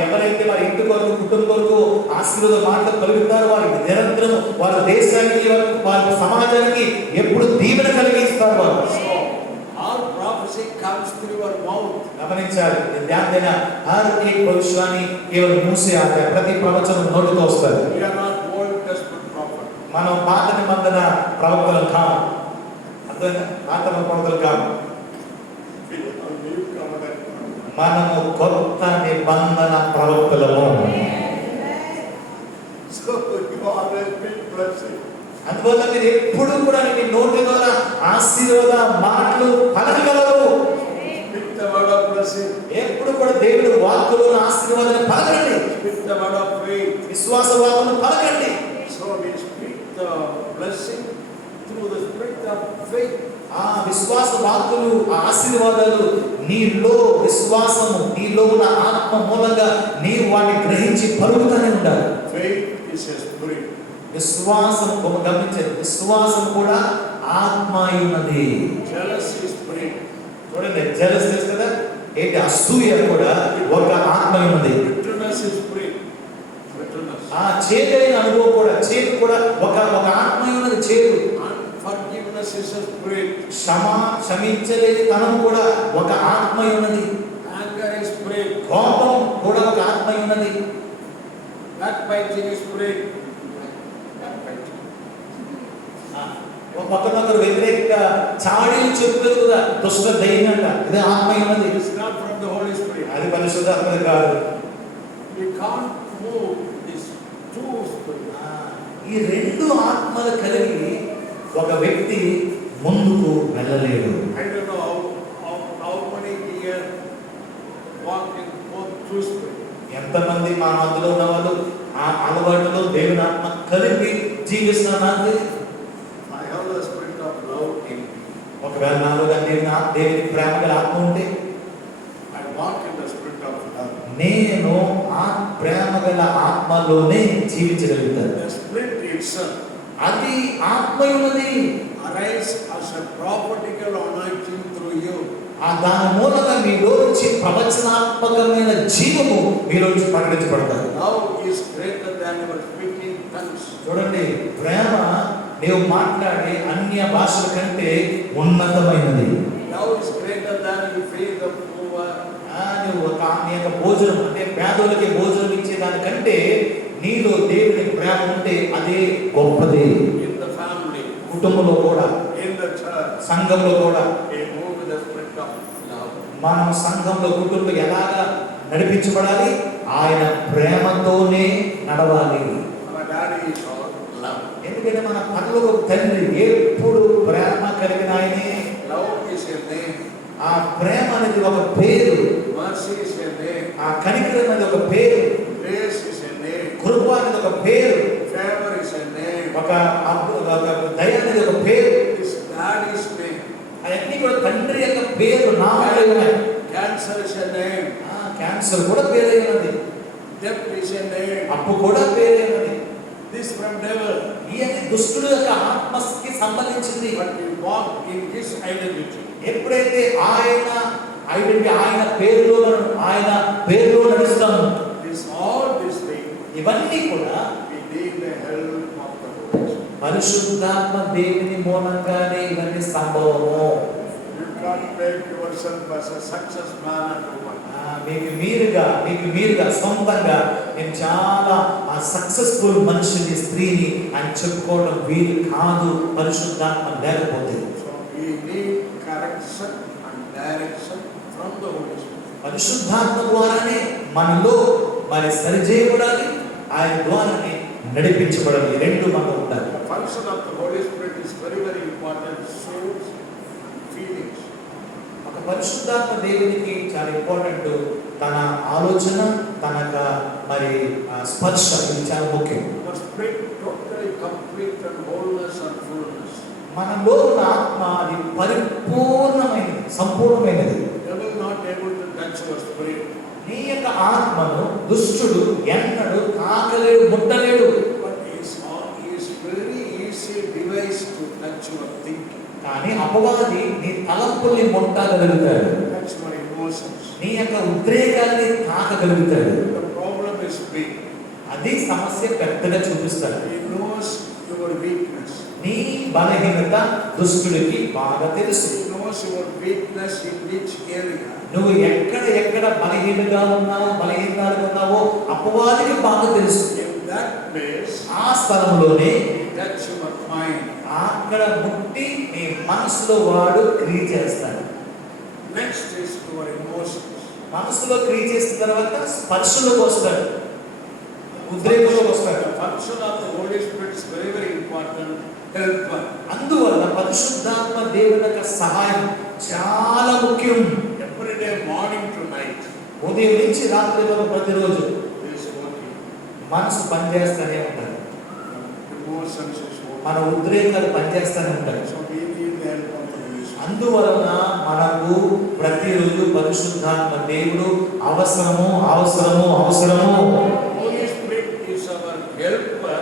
ఎవరైతే వారి ఇంటి కొరకు, కుటుంబం కొరకు ఆశీర్వాద మాటలు కలుగుతారో వారికి నిరంతరం వారి దేశానికి, వారి సమాజానికి ఎప్పుడు దీవెన కలిగిస్తారు వారు. गमनिंचाలి, ध्यान देना, हर एक भविष्यवाणी केवल मुंह से आता है, प्रति प्रवचन नोटिతో వస్తుంది. మనం పాత నిబంధన ప్రవక్తలం కాం, అర్థమైందా? పాత ప్రవక్తలం కాం, మనము కొత్త నిబంధన ప్రవక్తలము. అందువల్ల మీరు ఎప్పుడు కూడా మీ నోటి ద్వారా ఆశీర్వాద మాటలు పలకగలరు. Speak the word of blessing. ఎప్పుడు కూడా దేవుడి వాక్కులను ఆశీర్వాదాన్ని పలకండి. Speak the word of faith. విశ్వాస వాక్కులను పలకండి. So we speak the blessing through the spirit of faith. ఆ విశ్వాస వాక్కులు, ఆ ఆశీర్వాదాలు నీలో విశ్వాసము, నీలో ఉన్న ఆత్మ మూలంగా నీవు వాటిని గ్రహించి పలుకుతూనే ఉండాలి. Faith is a spirit. విశ్వాసం గమనించండి, విశ్వాసం కూడా ఆత్మ ఉన్నది. Jealousy is spirit. చూడండి, జెలస్ తెలుసు కదా, ఏంటి అసూయ కూడా ఒక ఆత్మ ఉన్నది. Bitterness is spirit. Bitterness. ఆ చేదైన అనుభవం కూడా, చేదు కూడా ఒక ఆత్మ ఉన్నది. చేదు. Unforgiveness is a spirit. క్షమించలేని తనం కూడా ఒక ఆత్మ ఉన్నది. Anger is spirit. కోపం కూడా ఒక ఆత్మ ఉన్నది. Backbiting is spirit. Backbiting. ఒకరినొకరు వ్యతిరేకంగా చాడీలు చెప్తారు కదా, దుష్ట దైన్యం అంట, ఇది ఆత్మ ఉన్నది. It is not from the Holy Spirit. అది పరిశుద్ధాత్మ కాదు. We can't move these two spirits. ఈ రెండు ఆత్మలు కలిగి ఒక వ్యక్తి ముందుకు వెళ్ళలేడు. I don't know how many here walk in both two spirits. ఎంతమంది మా మధ్యలో ఉన్న వాళ్ళు ఆ అలవాటులో దేవుని ఆత్మ కలిగి జీవిస్తున్నారు. I have the spirit of love in me. ఒకవేళ నాలో దేవుని ప్రేమ గల ఆత్మ ఉంటే I walk in the spirit of love. నేను ఆ ప్రేమ గల ఆత్మలోనే జీవించగలుగుతాను. The spirit itself అది ఆత్మ ఉన్నది. arise as a prophetical anointing through you. ఆ దాని మూలంగా మీలో నుంచి ప్రవచనాత్మకమైన జీవము మీలో నుంచి ప్రకటించబడతారు. Love is greater than your speaking tongues. చూడండి, ప్రేమ నీవు మాట్లాడే అన్య భాషల కంటే ఉన్నతమైనది. Love is greater than you feed the poor. నువ్వు నీ యొక్క భోజనం అంటే పేదోళ్ళకి భోజనం ఇచ్చే దానికంటే నీలో దేవుని ప్రేమ ఉంటే అదే గొప్పది. In the family, కుటుంబంలో కూడా, in the church, సంఘంలో కూడా we move with the spirit of love. మనం సంఘంలో కుటుంబం ఎలాగా నడిపించబడాలి? ఆయన ప్రేమతోనే నడవాలి. Our daddy is all love. ఎందుకంటే మన పరలోక తండ్రి ఎప్పుడు ప్రేమ కలిగిన ఆయనే. Love is a name. ఆ ప్రేమ అనేది ఒక పేరు. Mercy is a name. ఆ కనికరం అనేది ఒక పేరు. Grace is a name. కృప అనేది ఒక పేరు. Favor is a name. ఒక దయ అనేది ఒక పేరు. His daddy's name. అవన్నీ కూడా తండ్రి యొక్క పేరు, నామాలు ఉన్నాయి. Cancer is a name. Cancer కూడా పేరే ఉన్నది. Death is a name. అప్పు కూడా పేరే ఉన్నది. This from devil. ఇవన్నీ దుష్టుడు యొక్క ఆత్మకి సంబంధించింది. But we walk in his identity. ఎప్పుడైతే ఆయన ఐడెంటిటీ, ఆయన పేరులో నడుస్తాము, All these things, ఇవన్నీ కూడా we need the help of the Holy Spirit. పరిశుద్ధాత్మ దేవుని మూలంగానే ఇవన్నీ సంభవము. You can't make yourself as a success man and woman. మీకు మీరుగా సొంతంగా నేను చాలా సక్సెస్ఫుల్ మనిషిని, స్త్రీని అని చెప్పుకోవడం వీలు కాదు పరిశుద్ధాత్మ లేకపోతే. So we need correction and direction from the Holy Spirit. పరిశుద్ధాత్మ ద్వారానే మనలో మరి సరిచేయబడాలి, ఆయన ద్వారానే నడిపించబడాలి. రెండు మనలో ఉండాలి. The function of the Holy Spirit is very, very important. Souls and feelings. ఒక పరిశుద్ధాత్మ దేవునికి చాలా ఇంపార్టెంట్. తన ఆలోచన, తన మరి స్పర్శ, ఇది చాలా ముఖ్యం. The spirit totally complete and wholeness and fullness. మనలో ఉన్న ఆత్మ అది పరిపూర్ణమైనది, సంపూర్ణమైనది. Devil not able to touch your spirit. నీ యొక్క ఆత్మను దుష్టుడు ఎన్నడు తాకలేడు, ముట్టలేడు. But he is very easy device to touch your thinking. కానీ అపవాది నీ తలంపుల్ని ముట్టగలుగుతాడు, Touch your emotions. నీ యొక్క ఉద్రేకాన్ని తాకగలుగుతాడు. The problem is big. అది సమస్య పెద్దగా చూపిస్తాడు. He knows your weakness. నీ బలహీనత దుష్టుడికి బాగా తెలుసు. He knows your weakness in which area. నువ్వు ఎక్కడ బలహీనంగా ఉన్నావో అపవాదికి బాగా తెలుసు. In that place, ఆ స్థలంలోనే touch your mind. అక్కడ ముట్టి నీ మనసులో వాడు క్రియ చేస్తాడు. Next is your emotions. మనసులో క్రియ చేసిన తర్వాత స్పర్శలోకి వస్తాడు, ఉద్రేకంలోకి వస్తాడు. The function of the Holy Spirit is very, very important. helper. అందువల్ల పరిశుద్ధాత్మ దేవుని యొక్క సహాయం చాలా ముఖ్యం. Every day, morning to night, ఉదయం నుంచి రాత్రి వరకు ప్రతిరోజు he is working. మనసు పనిచేస్తూనే ఉంటుంది, Emotions is working. మన ఉద్రేకాలు పనిచేస్తూనే ఉంటాయి. So we need the help of the Holy Spirit. అందువలన మనకు ప్రతిరోజు పరిశుద్ధాత్మ దేవుడు అవసరము అవసరము అవసరము. Holy Spirit is our helper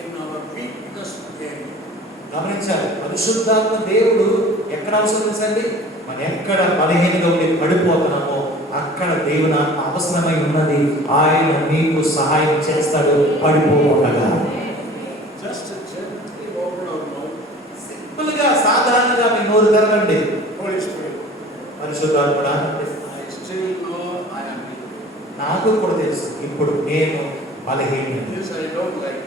in our weakness area. గమనించాలి, పరిశుద్ధాత్మ దేవుడు ఎక్కడ అవసరమించండి, మనం ఎక్కడ బలహీనగా ఉండి పడిపోతున్నామో అక్కడ దేవుని ఆత్మ అవసరమై ఉన్నది. ఆయన నీకు సహాయం చేస్తాడు పడిపోకుండా. Just gently open our mouth. Simple గా సాధారణంగా మీ నోరు తెరవండి. Holy Spirit, పరిశుద్ధాత్మ I still know I am weak. నాకు కూడా తెలుసు ఇప్పుడు నేను బలహీన, This I don't like.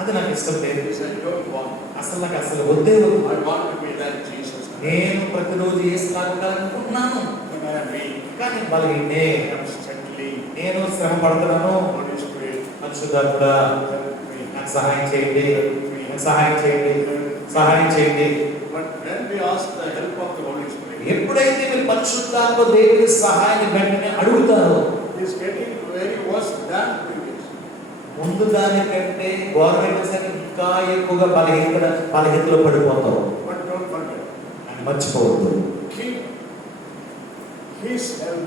అది నాకు ఇష్టం లేదు, This I don't want. అసలు నాకు అసలు వద్దే వద్దు. I want to be like Jesus. నేను ప్రతిరోజు వేసుకోవాలనుకుంటున్నాను When I am weak, కానీ బలహీనే, I am struggling. నేను శ్రమ పడుతున్నాను. Holy Spirit, పరిశుద్ధాత్మ help me. నాకు సహాయం చేయండి, నాకు సహాయం చేయండి, సహాయం చేయండి. But when we ask the help of the Holy Spirit, ఎప్పుడైతే మీరు పరిశుద్ధాత్మ దేవుని సహాయాన్ని వెంటనే అడుగుతారో it is getting very worse than previous. ముందు దానికంటే గవర్నమెంట్ సరే ఇంకా ఎక్కువగా బలహీనలో పడిపోతారు. But don't forget, అని మర్చిపోవద్దు. keep His help,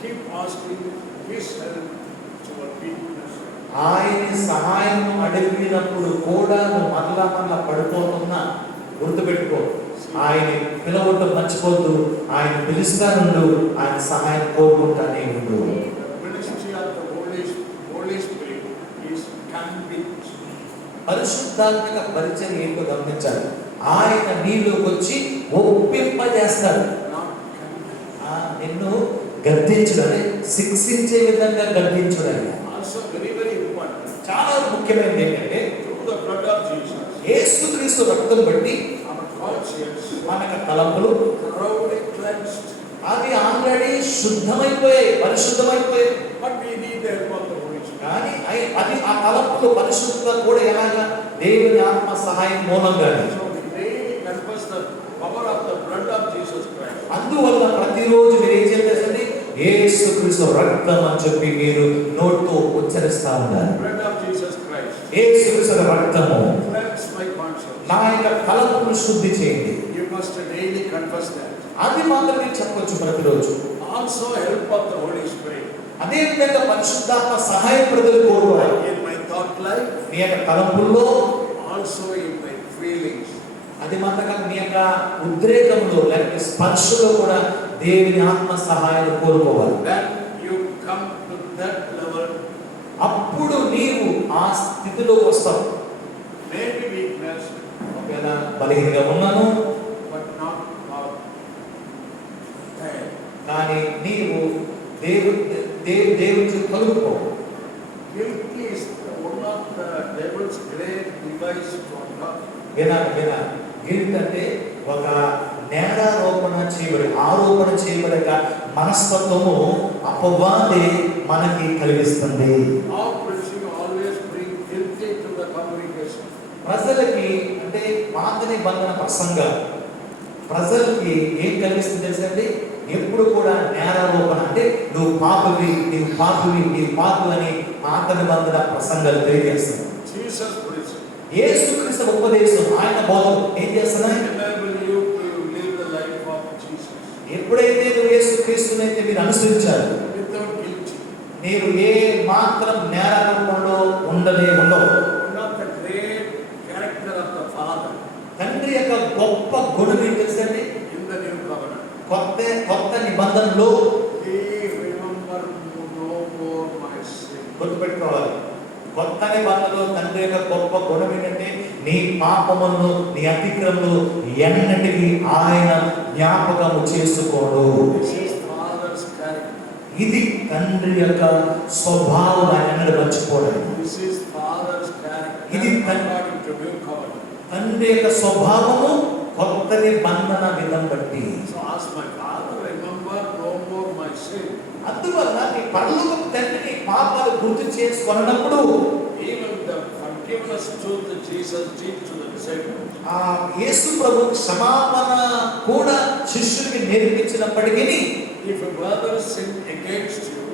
keep asking His help to our weakness. ఆయన సహాయం అడిగినప్పుడు కూడా నువ్వు మరలా పడిపోతున్నా గుర్తుపెట్టుకో, ఆయన పిలవటం మర్చిపోద్దు. ఆయన పిలుస్తానుండు, ఆయన సహాయం కోరుకుంటానే ఉండు. The ministry of the Holy Spirit is convict. పరిశుద్ధాత్మక పరిచయం ఏంటో గమనించాలి. ఆయన నీలోకి వచ్చి ఒప్పింపజేస్తాడు. Not convict. నిన్ను గద్దించుడని, శిక్షించే విధంగా గద్దించుడని. Also very, very important. చాలా ముఖ్యమైనది ఏంటంటే Through the blood of Jesus, యేసుక్రీస్తు రక్తం బట్టి our conscience మనకు తలంపులు thoroughly cleansed. అది already శుద్ధమైపోయాయి, పరిశుద్ధమైపోయాయి. But we need the help of the Holy Spirit. కానీ అది ఆ తలంపులు పరిశుద్ధత కూడా ఎలాగా, దేవుని ఆత్మ సహాయం మూలంగానే. So we daily confess the power of the blood of Jesus Christ. అందువల్ల ప్రతిరోజు మీరు ఏం చేయాలి, యేసుక్రీస్తు రక్తం అని చెప్పి మీరు నోటితో ఉచ్చరిస్తా ఉండాలి. Blood of Jesus Christ. యేసుక్రీస్తు రక్తము Cleanse my conscience. నా యొక్క తలంపును శుద్ధి చేయండి. You must daily confess that. అది మాత్రం మీరు చెప్పొచ్చు ప్రతిరోజు. Also help of the Holy Spirit. అదే విధంగా పరిశుద్ధాత్మ సహాయం ప్రజలు కోరుకోవాలి. In my thought life, మీ యొక్క తలంపుల్లో, also in my feelings. అది మాత్రం మీ యొక్క ఉద్రేకంలో లేకపోతే స్పర్శలో కూడా దేవుని ఆత్మ సహాయం కోరుకోవాలి. When you come to that level, అప్పుడు నీవు ఆ స్థితిలో వస్తావు. maybe weakness, ఒకవేళ బలహీనగా ఉన్నాను, but not pain. కానీ నీవు దేవుని కలుపుకో. Guilt is one of the devil's great device to unlock. వినాలి. గిల్ట్ అంటే ఒక నేరారోపణ చేయబడి, ఆరోపణ చేయబడక మనస్తత్వము అపవాది మనకి కలిగిస్తుంది. Our preaching always bring guilty to the congregation. ప్రజలకి అంటే పాత నిబంధన ప్రసంగం ప్రజలకి ఏం కలిగిస్తుంది తెలుసండి, ఎప్పుడు కూడా నేరారోపణ అంటే నువ్వు పాపివి, నీవు పాపివి, నీవు పాపు అని పాత నిబంధన ప్రసంగాలు తెలియజేస్తుంది. Jesus preached. యేసుక్రీస్తు ఉపదేశం, ఆయన బోధన ఏం చేస్తున్నాయి, Enable you to live the life of Jesus ఎప్పుడైతే నువ్వు యేసుక్రీస్తునైతే మీరు అనుసరించారు, without guilt. మీరు ఏ మాత్రం నేరారోపణలో ఉండవు. One of the great character of the Father తండ్రి యొక్క గొప్ప గుణం ఏం తెలుసండి, in the new covenant. కొత్త నిబంధనలో He remember no more my sin. గుర్తుపెట్టుకోవాలి. కొత్త నిబంధనలో తండ్రి యొక్క గొప్ప గుణం ఏంటంటే నీ పాపములను, నీ అతిక్రమలు ఎన్నటికీ ఆయన జ్ఞాపకము చేసుకోడు. This is Father's character. ఇది తండ్రి యొక్క స్వభావం, ఆయన ఎన్నడూ మర్చిపోలేదు. This is Father's character. ఇది According to new covenant. తండ్రి యొక్క స్వభావము కొత్త నిబంధన విధం బట్టి. So ask my Father, remember no more my sin. అందువల్ల నీ పరలోకపు తండ్రి నీ పాపాలు గుర్తు చేసుకున్నప్పుడు Even the forgiveness truth that Jesus did to the disciples. ఆ యేసు ప్రభు క్షమాపణ కూడా శిష్యుడికి నేర్పించినప్పటికీ If a brother sin against you,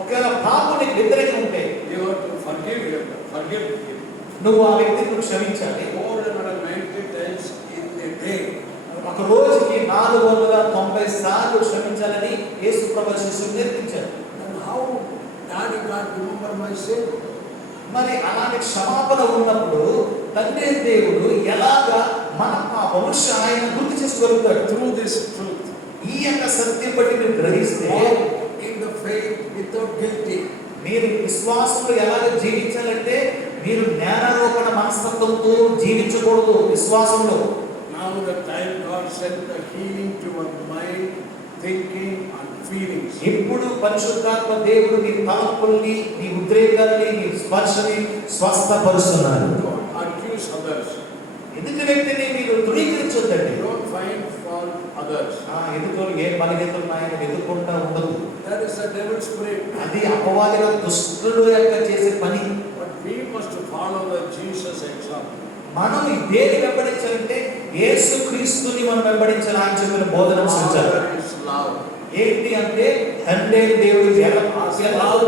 ఒకవేళ పాపునికి వ్యతిరేకం ఉంటే you have to forgive him. నువ్వు ఆ వ్యక్తిని క్షమించాలి. 490 times in a day. ఒక రోజుకి 490 సార్లు క్షమించాలని యేసు ప్రభు శిష్యులకు నేర్పించారు. And how daddy God remember my sin? మరి అలాంటి క్షమాపణ ఉన్నప్పుడు తండ్రి దేవుడు ఎలాగా మన పాపము ఆయన గుర్తు చేసుకోగలుగుతాడు? Through this truth. ఈ యొక్క సత్యం బట్టి మీరు గ్రహిస్తే In the faith without guilty. మీరు విశ్వాసంలో ఎలాగ జీవించాలంటే మీరు నేరారోపణ మనస్తత్వంతో జీవించకూడదు. విశ్వాసంలో Now the time God sent the healing to our mind, thinking and feelings. ఇప్పుడు పరిశుద్ధాత్మ దేవుడు నీ తలంపుల్ని, నీ ఉద్రేకాల్ని, నీ స్పర్శని స్వస్థపరుస్తున్నారు. Don't accuse others. ఎదుటి వ్యక్తిని మీరు ధృవీకరించొద్దండి. Don't find fault others. ఎదుటోళ్ళు ఏం బలహీనతలున్నాయని వెతుక్కుంటా ఉండదు. That is the devil's spirit. అది అపవాదిగా దుష్టుల యొక్క చేసే పని. But we must follow the Jesus example. మనం దేని వెంబడించాలంటే యేసు క్రీస్తుని మనం వెంబడించాలి. ఆయన చెప్పిన బోధన అనుసరించాలి. Father is love. ఏంటి అంటే తండ్రి దేవుడు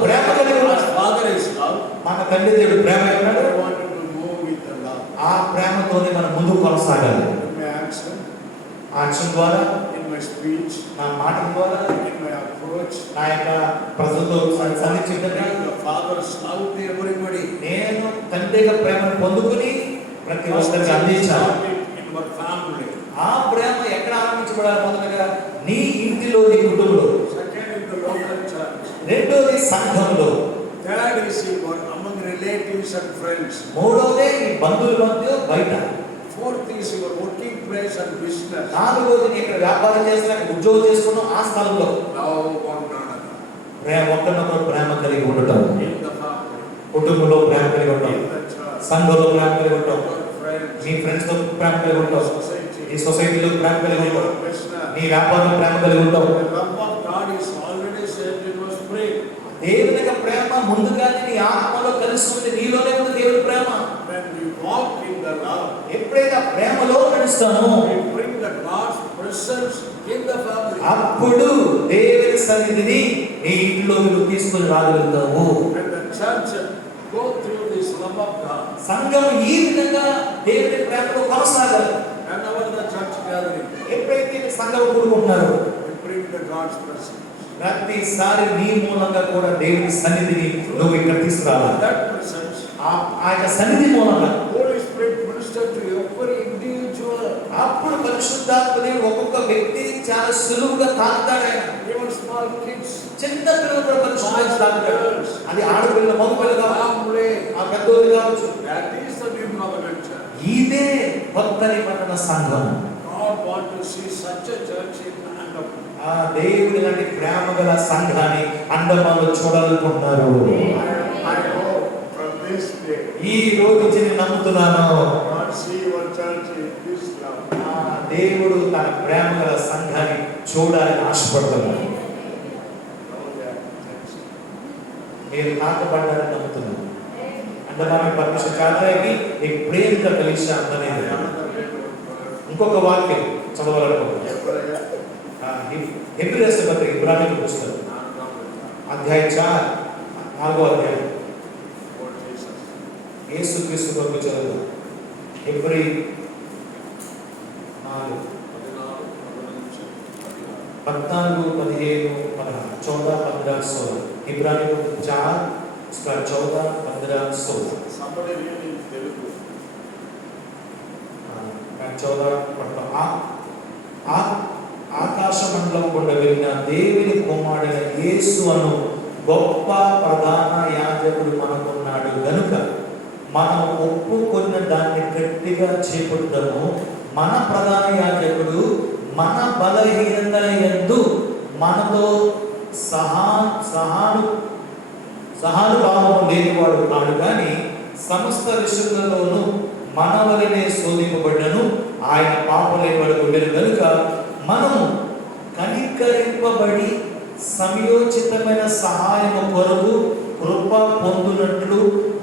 ప్రేమ కలిగి ఉన్నాడు. Father is love. మన తండ్రి దేవుడు ప్రేమ ఉన్నాడు. I want to move with the love. ఆ ప్రేమతోనే మనం ముందుకు కొనసాగాలి. In my action, యాక్షన్ ద్వారా, in my speech, నా మాట ద్వారా, in my approach, నా యొక్క ప్రజలతో సంధించడానికి the Father's love to everybody. నేను తండ్రి యొక్క ప్రేమను పొందుకుని ప్రతి ఒక్కరికి అందించాలి. In our family. ఆ ప్రేమ ఎక్కడ ఆరంభించబడాలి? మొదటగా నీ ఇంటిలో, నీ కుటుంబంలో. Second, in the local church. రెండోది సంఘంలో. Third is among relatives and friends. మూడోది నీ బంధువుల మధ్య, బయట. Fourth is your working place and business. నాలుగోది నీ ఇక్కడ వ్యాపారం చేస్తున్నా, ఉద్యోగం చేసుకున్నావు ఆ స్థలంలో. Love one another. ప్రేమ, ఒకరినొకరు ప్రేమ కలిగి ఉండటం. In the family. కుటుంబంలో ప్రేమ కలిగి ఉండటం. In the church. సంఘంలో ప్రేమ కలిగి ఉండటం. Your friends. నీ ఫ్రెండ్స్ తో ప్రేమ కలిగి ఉండటం. Society. నీ సొసైటీలో ప్రేమ కలిగి ఉండటం. Your business. నీ వ్యాపారంలో ప్రేమ కలిగి ఉండటం. The love of God is already said in verse 3. దేవుని యొక్క ప్రేమ ముందుగానే నీ ఆత్మలో కలిసి ఉంది. నీలోనే ఉంది దేవుని ప్రేమ. When we walk in the love, ఎప్పుడైతే ఆ ప్రేమలో నడుస్తామో we bring the God's presence in the family. అప్పుడు దేవుని సన్నిధిని నీ ఇంట్లో నువ్వు తీసుకొని రాగలుగుతావు. When the church go through this love of God, సంఘం ఈ విధంగా దేవుని ప్రేమలో కొనసాగాలి. whenever the church gathering, ఎప్పుడైతే సంఘం కూడుకుంటున్నారో we bring the God's presence. ప్రతిసారి నీ మూలంగా కూడా దేవుని సన్నిధిని నువ్వు ఇక్కడ తీసుకురావాలి. That presence, ఆ యొక్క సన్నిధి మూలంగా Holy Spirit minister to every individual. అప్పుడు పరిశుద్ధాత్మ దేవుడు ఒక్కొక్క వ్యక్తిని చాలా సులువుగా తాకుతాడు. ఆయన Even small kids, చిన్న పిల్లలు కూడా పరిశుద్ధాత్మ తాకుతాడు. అది ఆడపిల్ల, మగపిల్ల కావచ్చు, family. ఆ పెద్దోళ్ళు కావచ్చు. That is the new covenant church. ఇదే కొత్త నిబంధన సంఘం. God want to see such a church in Andhra. ఆ దేవుడి లాంటి ప్రేమ గల సంఘాన్ని అండమాన్లో చూడాలనుకుంటున్నారు. I hope from this day, ఈ రోజు నుంచి నేను నమ్ముతున్నాను, God see your church in this love. ఆ దేవుడు తన ప్రేమ గల సంఘాన్ని చూడాలని ఆశపడుతున్నాడు. మీరు తాకబడ్డారని నమ్ముతున్నాను. అండమాన్ పర్మిషన్ చాలాకి ఈ ప్రేమ కలిసి అందలేదు. ఇంకొక వాక్యం చదవాలనుకుంటున్నాను. హెబ్రీ రాసిన పత్రిక, ఇబ్రానీయుల పుస్తకం, అధ్యాయం 4వ అధ్యాయం. యేసుక్రీస్తు కొరకు చదువు. హెబ్రీ 4, 14, 15, 14, 15, 16. इब्रानियों 4 उसका 14, 15, 16. Somebody read in Telugu. मैं 14 पढ़ता हूँ. ఆకాశ మండలం గుండా వెళ్ళిన దేవుని కుమారుడైన యేసు అను గొప్ప ప్రధాన యాజకుడు మనకున్నాడు గనుక మనం ఒప్పుకున్న దాన్ని గట్టిగా చేపడతాము. మన ప్రధాన యాజకుడు మన బలహీనతల యందు మనతో సహానుభావం లేనివాడు కాడు, కానీ సమస్త విషయాలలోనూ మన వలనే శోధింపబడ్డను. ఆయన పాపలేనివాడు ఉండేది కనుక మనము కనికరింపబడి సమయోచితమైన సహాయము కొరకు కృప పొందునట్లు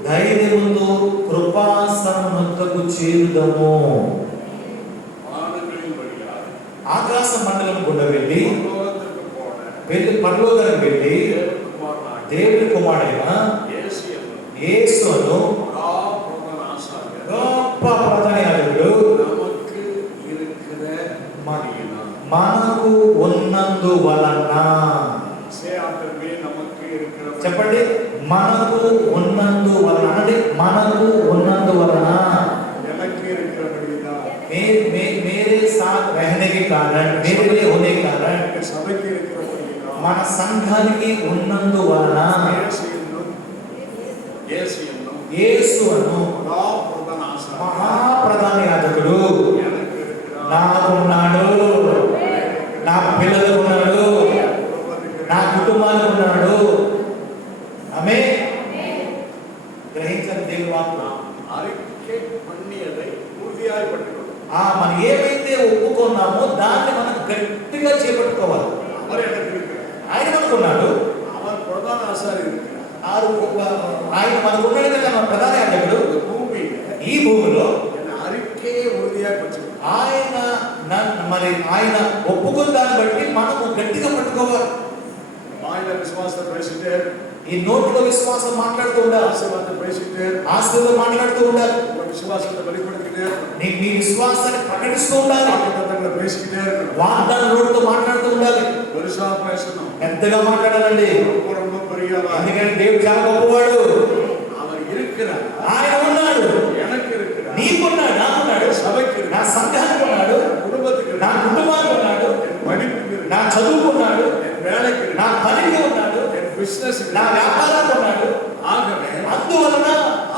ధైర్యముతో కృపాసనమునకు చేరుదము. வானங்களின் வழியாக ఆకాశ మండలం గుండా వెళ్ళి பரலோகத்திற்கு போன పరలోకానికి వెళ్ళి தேவகுமாரனாகிய దేవుని కుమారుడైన இயேசு என்னும் యేసును மகாபிரதான ஆசாரியர் గొప్ప ప్రధాన యాజకుడు நமக்கு இருக்கிற மடியினார். మనకు ఉన్నందువలన. Say after me, நமக்கு இருக்கிற చెప్పండి, మనకు ఉన్నందువలన. అంటే మనకు ఉన్నందువలన. எனக்கு இருக்கிற மடியினார். मेरे साथ रहने के कारण, मेरे लिए होने के कारण, சபைக்கு இருக்கிற மடியினார். మన సంఘానికి ఉన్నందువలన యేసును மகாபிரதான ஆசாரியர் మహాప్రధాన యాజకుడు எனக்கு இருக்கிறார். నాకున్నాడు, నా పిల్లలకు ఉన్నాడు, నా కుటుంబానికి ఉన్నాడు. ఆమేన్. గ్రహించండి దేవుని వాక్కు. அறிக்கை பண்ணியதை உறுதியாய் பట్టుకోవాలి. మనం ఏమైతే ఒప్పుకున్నామో దాన్ని మనం గట్టిగా చేపట్టుకోవాలి. அவர் எனக்கு இருக்கிறார். ఆయన మనకున్నాడు, அவர் பிரதான ஆசாரியர் இருக்கிறார். ఆయన మనకున్నాడు కదా. మన ప్రధాన యాజకుడు இந்த பூமியில ఈ భూమిలో என் அறிக்கையை உறுதியாய் பற்றுக்கொள்ளும். ఆయన ఒప్పుకున్న దాన్ని బట్టి మనము గట్టిగా పట్టుకోవాలి. வாயில விசுவாசத்தை பேசிட்டு, ఈ నోటిలో విశ్వాసం మాట్లాడుతూ ఉండాలి, ஆசீர்வாதத்தை பேசிட்டு, ఆశీర్వాదం మాట్లాడుతూ ఉండాలి, உங்க விசுவாசத்தை வெளிப்படுத்திக்கிட்டே இருக்கணும். మీ విశ్వాసాన్ని ప్రకటిస్తూ ఉండాలి, வாக்குத்தத்தங்களை பேசிக்கிட்டே இருக்கணும். వాగ్దాన నోటితో మాట్లాడుతూ ఉండాలి. பெருசா பேசணும். పెద్దగా మాట్లాడాలండి, ரொம்ப ரொம்ப பெரியவா. ఎందుకంటే దేవుడు చాలా గొప్పవాడు. அவர் இருக்கிறார். ఆయన ఉన్నాడు, எனக்கு இருக்கிறார். నీకున్నాడు, నాకున్నాడు, சபைக்கு నా இருக்கிறார். సంఘానికి ఉన్నాడు, குடும்பத்துக்கு నా இருக்கிறார். కుటుంబానికి ఉన్నాడు, என் படிப்புக்கு இருக்கிறார். నా చదువుకున్నాడు, என் வேலைக்கு నా இருக்கிறார். పనికి ఉన్నాడు, என் பிசினஸ் నా వ్యాపారానికి ఉన్నాడు. ஆகவே అందువలన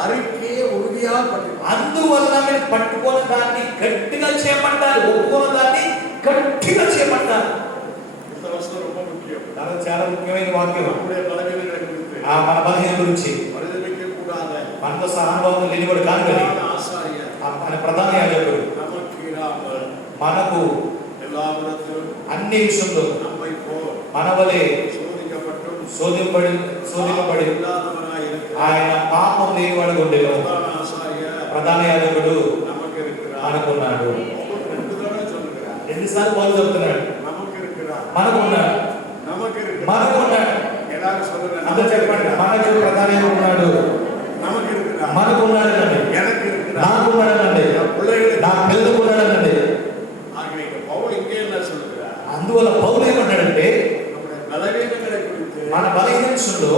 அறிக்கையை உறுதியா பற்றுக்கொள்ளும். అందువలన మీరు పట్టుకున్న దాన్ని గట్టిగా చేపట్టాలి, ఒప్పుకున్న దాన్ని గట్టిగా చేపట్టాలి. இந்த வசனம் ரொம்ப முக்கியம். అది చాలా ముఖ్యమైన వాక్యం. நம்முடைய பலவீனங்களை குறித்து మన బలహీన గురించి పరిదమిக்க కూடாத మనతో సహానుభవం లేనివాడు కాదు కానీ பிரதான ஆசாரியர் మన ప్రధాన యాజకుడు நமக்கு இராமல் మనకు எல்லா விதத்திலும் అన్ని విషయంలో நம்மை போல் మనవలే சோதிக்கப்பட்டும் శోధింపబడి இல்லாதவனாய் இருக்கிற ఆయన పాపం లేనివాడు ఉండేను. பிரதான ஆசாரியர் ప్రధాన యాజకుడు நமக்கு இருக்கிறார். మనకున్నాడు. ஒவ்வொரு ரெண்டு தடவை சொல்லுகிறார். ఎన్నిసార్లు వాళ్ళు చెప్తున్నాడు, நமக்கு இருக்கிறார். మనకున్నాడు, நமக்கு இருக்கிறார். మనకున్నాడు. எல்லாரும் சொல்லுங்க. అందరూ చెప్పండి, మనకు ప్రధాన యాజకుడు ఉన్నాడు, நமக்கு இருக்கிறார். మనకున్నాడనండి, எனக்கு இருக்கிறார். నాకున్నాడనండి, என் பிள்ளைகளுக்கு. నా పిల్లలకు ఉన్నాడనండి. ஆகவே இந்த பவுல் இங்கே என்ன சொல்லுகிறார்? అందువల్ల పౌలు ఏమంటాడంటే, நம்முடைய பலவீனங்களை குறித்து మన బలహీనతలో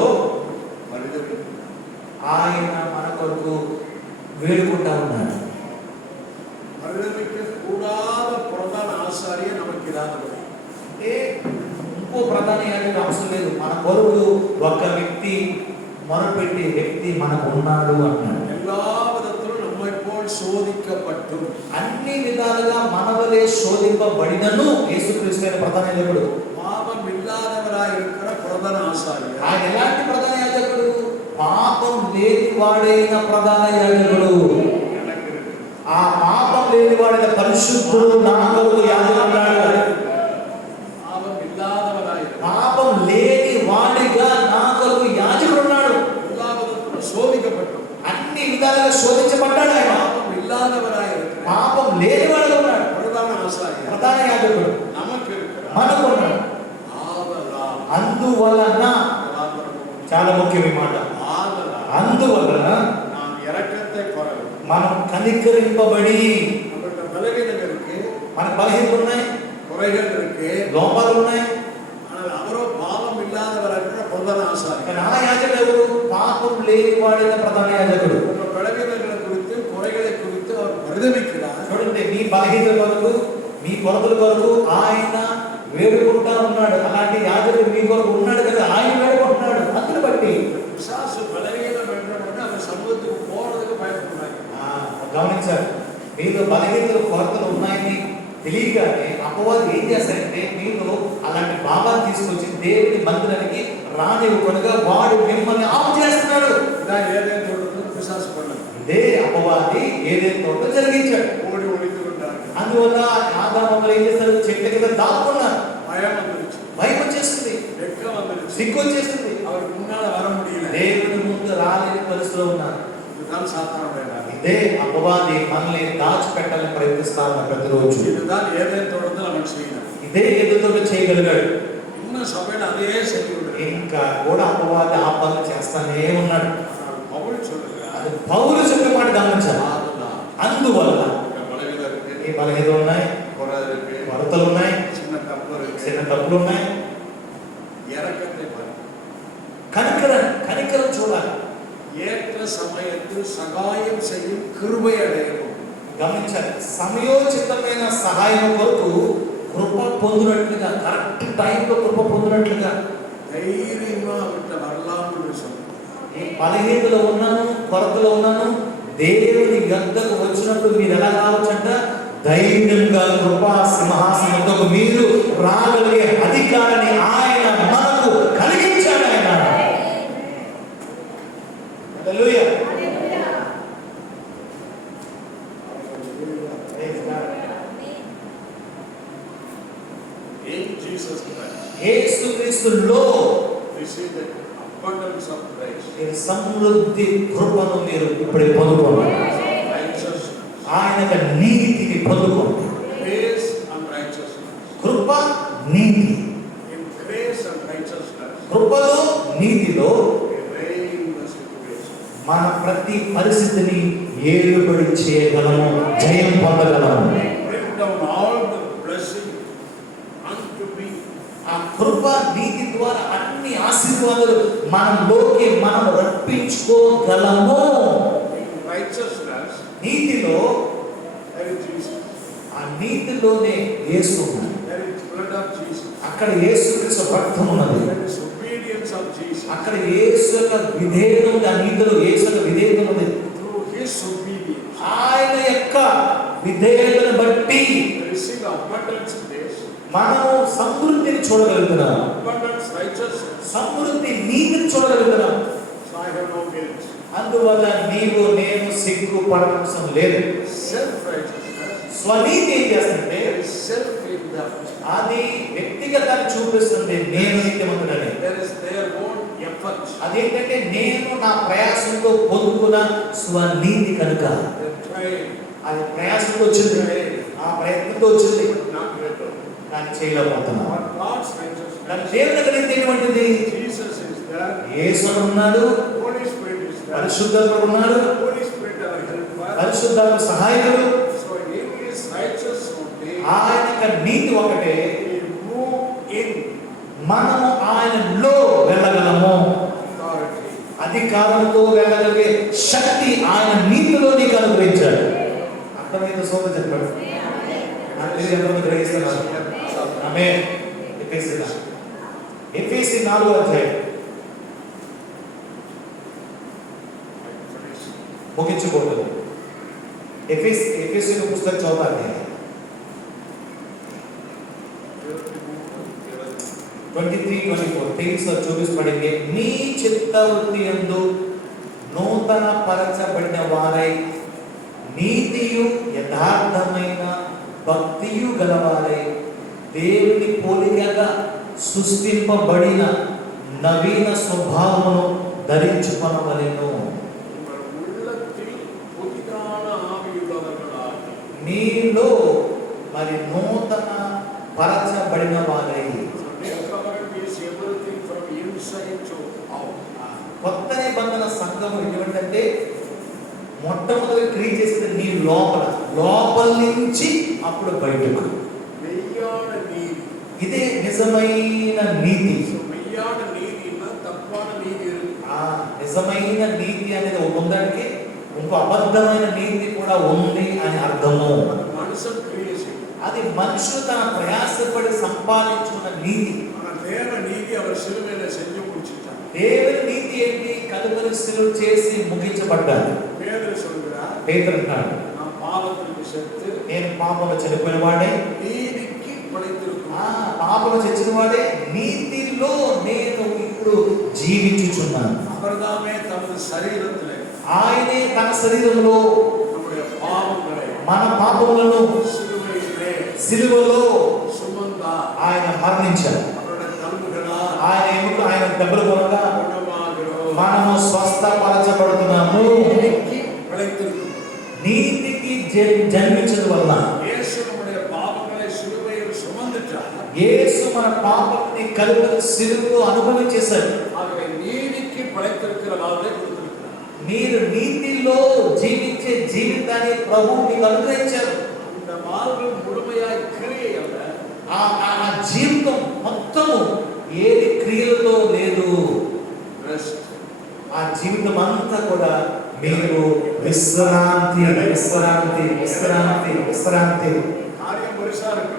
పరిదమిக்க ఆయన మన కొరకు వేడుకుంటా ఉన్నాడు. పరిదమిக்க கூடாத பிரதான ஆசாரியர் நமக்கு இராதவர். అంటే ఇంకో ప్రధాన యాజకుడు అవసరం లేదు, మన కొరకు ఒక వ్యక్తి మొరపెట్టే వ్యక్తి మనకు ఉన్నాడు అన్నాడు. எல்லா விதத்திலும் நம்மை போல் சோதிக்கப்பட்டும் అన్ని విధాలుగా మనవలే శోధింపబడినను యేసుక్రీస్తు అయిన ప్రధాన యాజకుడు. பாவம் இல்லாதவராய் இருக்கிற பிரதான ஆசாரியர் ఆయన ఎలాంటి ప్రధాన యాజకుడు? పాపం లేని వాడైన ప్రధాన యాజకుడు. எனக்கு இருக்கிறார். ఆ పాపం లేని వాడైన పరిశుద్ధుడు నా కొరకు యాజకుడు ఉన్నాడు. பாவம் இல்லாதவராய் இருக்கிற పాపం లేని వాడిగా నా కొరకు యాజకుడు ఉన్నాడు. எல்லா விதத்திலும் சோதிக்கப்பட்டும் అన్ని విధాలుగా శోధించబడ్డాడు ఆయన. பாவம் இல்லாதவராய் இருக்கிற పాపం లేని వాడుగా ఉన్నాడు பிரதான ஆசாரியர் ప్రధాన యాజకుడు நமக்கு இருக்கிறார். మనకు ఉన్నాడు. ஆதலால் అందువలన, చాలా ముఖ్యమైన మాట, ஆதலால் అందువలన நாம் இரக்கத்தை கோரலாம். మనం కనికరింపబడి, நம்மகிட்ட பலவீனம் இருக்கு, మన బలహీనతలు ఉన్నాయి, குறைகள் இருக்கு. లోపాలు ఉన్నాయి. ஆனால் அவரோ பாவம் இல்லாதவராய் இருக்கிற பிரதான ஆசாரியர். కానీ ఆ యాజకుడు ఎవరు? పాపం లేని వాడైన ప్రధాన యాజకుడు. உங்க பலவீனங்களை குறித்து குறைகளை குறித்து அவர் పరిదమిக்கிறார். చూడండి, మీ బలహీనతల కొరకు, మీ కొరతల కొరకు ఆయన వేడుకుంటా ఉన్నాడు. అలాంటి యాజకుడు మీ కొరకు ఉన్నాడు కదా, ఆయన వేడుకుంటున్నాడు. అందుని బట్టి பிசாசு பலவீனம் என்றவுடனே அவர் சமூகத்துக்கு போறதுக்கு பயப்படுறாங்க. గమనించారు, మీలో బలహీనతలు కొరతలు ఉన్నాయని తెలియగానే అపవాది ఏం చేస్తారంటే, మీలో అలాంటి భావాన్ని తీసుకొచ్చి దేవుని మందిరానికి రానివ్వకుండా వాడు మిమ్మల్ని ఆపు చేస్తున్నాడు. இதான் ஏதேன் தோட்டத்தில் பிசாசு பண்ணாங்க. ఇదే అపవాది ఏదైతే తోటలో జరిగించాడు. ஓடி ஒளித்து கொண்டாங்க. అందువల్ల ఆదాము ఏం చేస్తారు? చెట్ల కింద దాక్కున్నారు. பயம் வந்துருச்சு, భయం వచ్చేస్తుంది, வெட்கம் வந்துருச்சு. సిగ్గు వచ్చేస్తుంది, அவருக்கு முன்னால வர முடியல. దేవుని ముందు రాలేని పరిస్థితిలో ఉన్నారు. இதுதான் சாத்தானுடைய வேலை. ఇదే అపవాది మనల్ని దాచిపెట్టాలని ప్రయత్నిస్తా ఉన్న ప్రతిరోజు. இதுதான் ஏதேன் தோட்டத்தில் அவன் செய்யணும். ఇదే ఎదుతో చేయగలిగాడు. இன்னும் సభలో అదే செய்யுడు. ఇంకా కూడా అపవాది ఆ పనులు చేస్తానే ఉన్నాడు. పౌలు சொல்றார். అది పౌలు చెప్పే మాట గమనించాలి. అందువల్ల ఈ బలహీనతలు ఉన్నాయి, కొరతలు ఉన్నాయి, చిన్న తప్పులు ఉన్నాయి. కనికరం చూడాలి. ஏற்ற సమయத்தில் సహాయం செய்யும் కృపை అడగడం. గమనించాలి. సమయోచితమైన సహాయం కొరకు కృప పొందినట్లుగా, కరెక్ట్ టైంలో కృప పొందినట్లుగా ధైర్యంగా విట్ట వరలాములు ఈ బలహీనతలో ఉన్నాను, కొరతలో ఉన్నాను, దేవుని యొద్దకు వచ్చినప్పుడు మీరు ఎలా రావచ్చంట? ధైర్యంగా కృపా సింహాసనంతో మీరు రాగలిగే అధికారాన్ని ఆయన మనకు కలిగించాడు. ఆయన హల్లెలూయా. In Jesus Christ. యేసుక్రీస్తులో Receive the abundance of grace. ఈ సమృద్ధి కృపను మీరు ఇప్పుడే పొందుకోండి. Righteousness. ఆయన యొక్క నీతిని పొందుకోండి. Grace and righteousness. Krupa, NITI. In grace and righteousness. కృపలో, నీతిలో We reign the situation. మన ప్రతి పరిస్థితిని ఏలుబడి చేయగలము, జయం పొందగలము. Bring down all the blessing unto me. ఆ కృప, నీతి ద్వారా అన్ని ఆశీర్వాదాలు మనలోకి మనం రప్పించుకోగలము. In righteousness. నీతిలో, There is Jesus. ఆ నీతిలోనే యేసు ఉన్నాడు. There is blood of Jesus. అక్కడ యేసుక్రీస్తు రక్తం ఉన్నది. There is obedience of Jesus. అక్కడ యేసు యొక్క విధేయత ఉంది. ఆ నీతిలో యేసు యొక్క విధేయత ఉంది. Through his obedience. ఆయన యొక్క విధేయతను బట్టి We receive abundance grace. మనము సమృద్ధిని చూడగలుగుతున్నాం. Abundance righteousness. సమృద్ధి నీతిని చూడగలుగుతున్నాం. So I have no guilt. అందువల్ల నీవు నేను సిగ్గు పడవలసిన లేదు. Self righteousness. స్వనీతి ఏం చేస్తుంటే There is self in them. అది వ్యక్తిగతాన్ని చూపిస్తుంది. నేను నీతిమంతుడని. There is their own effort. అదేంటంటే నేను నా ప్రయాసంతో పొందుకున్న స్వనీతి కనుక. They tried. అది ప్రయాసంతో వచ్చింది, ఆ ప్రయత్నంతో వచ్చింది, Not better. కానీ చేయలేకపోతున్నాను. But God's righteousness. కానీ దేవుని దగ్గర ఏంటంటే Jesus is there. యేసు ఉన్నాడు, Holy Spirit is there. పరిశుద్ధాత్మ ఉన్నాడు, Holy Spirit our helper. పరిశుద్ధాత్మ సహాయకుడు. So in his righteous only. ఆయన యొక్క నీతి ఒకటే. We move in మనము ఆయనలో వెళ్ళగలము. authority. అధికారంతో వెళ్ళగలిగే శక్తి ఆయన నీతిలో నీకు అనుగ్రహించాడు. అర్థమైంది? సోద చెప్పాడు. అందరూ గ్రహిస్తున్నారు. ఆమేన్. ఎఫెసీ 4వ అధ్యాయం ముగించుకోలేదు. ఎఫెసీ పుస్తకం చదవాలి. 23-24 23 పడింది. మీ చిత్తవృత్తి యందు నూతన పరచబడిన వారై నీతియు యథార్థమైన భక్తియు గలవారై దేవుని పోలికగా సృష్టింపబడిన నవీన స్వభావమును ధరించుకొనవలెను. మీలో మరి నూతన పరచబడిన వారై. కొత్త నిబంధన సంఘము ఎటువంటిదంటే మొట్టమొదటి క్రియేట్ చేసేది నీ లోపల నుంచి అప్పుడు బయటకు. ఇదే నిజమైన నీతి. నిజమైన నీతి అనేది ఒక ఉందానికి ఇంకో అబద్ధమైన నీతి కూడా ఉంది అని అర్థము. అది మనుషులు తన ప్రయాసపడి సంపాదించుకున్న నీతి. దేవుని నీతి ఏంటి? కలువరి శిలువ చేసి ముగించబడ్డాడు. పేతురు అంటాడు, నేను పాపంలో చనిపోయిన వాడే, పాపంలో చచ్చిన వాడే, నీతిలో నేను ఇప్పుడు జీవించుచున్నాను. ఆయనే తన శరీరంలో మన పాపములను సిలువలో ఆయన మరణించారు. ఆయన ఎముకలు ఆయన దెబ్బలు కొనగా మనము స్వస్థపరచబడుతున్నాము. பிழைத்திருக்கும். నీతికి జన్మించడం వల్ల இயேசு நம்முடைய பாவங்களை சிலுவையில் சுமந்துட்டார். యేసు మన పాపాన్ని కలువరి శిలువలో అనుభవించేశాడు. ஆகவே நீதிக்கு பிழைத்திருக்கிற வாழ்வை கொடுத்திருக்கிறார். మీరు నీతిలో జీవించే జీవితాన్ని ప్రభువు మీకు అనుగ్రహించారు. இந்த வாழ்வு முழுமையாய் கிரியை அல்ல. ఆ జీవితం మొత్తము ఏది క్రియలతో లేదు. Rest. ఆ జీవితం అంతా కూడా మీరు విశ్రాంతి విశ్రాంతి విశ్రాంతి విశ్రాంతి. காரியம் பெருசா இருக்கு.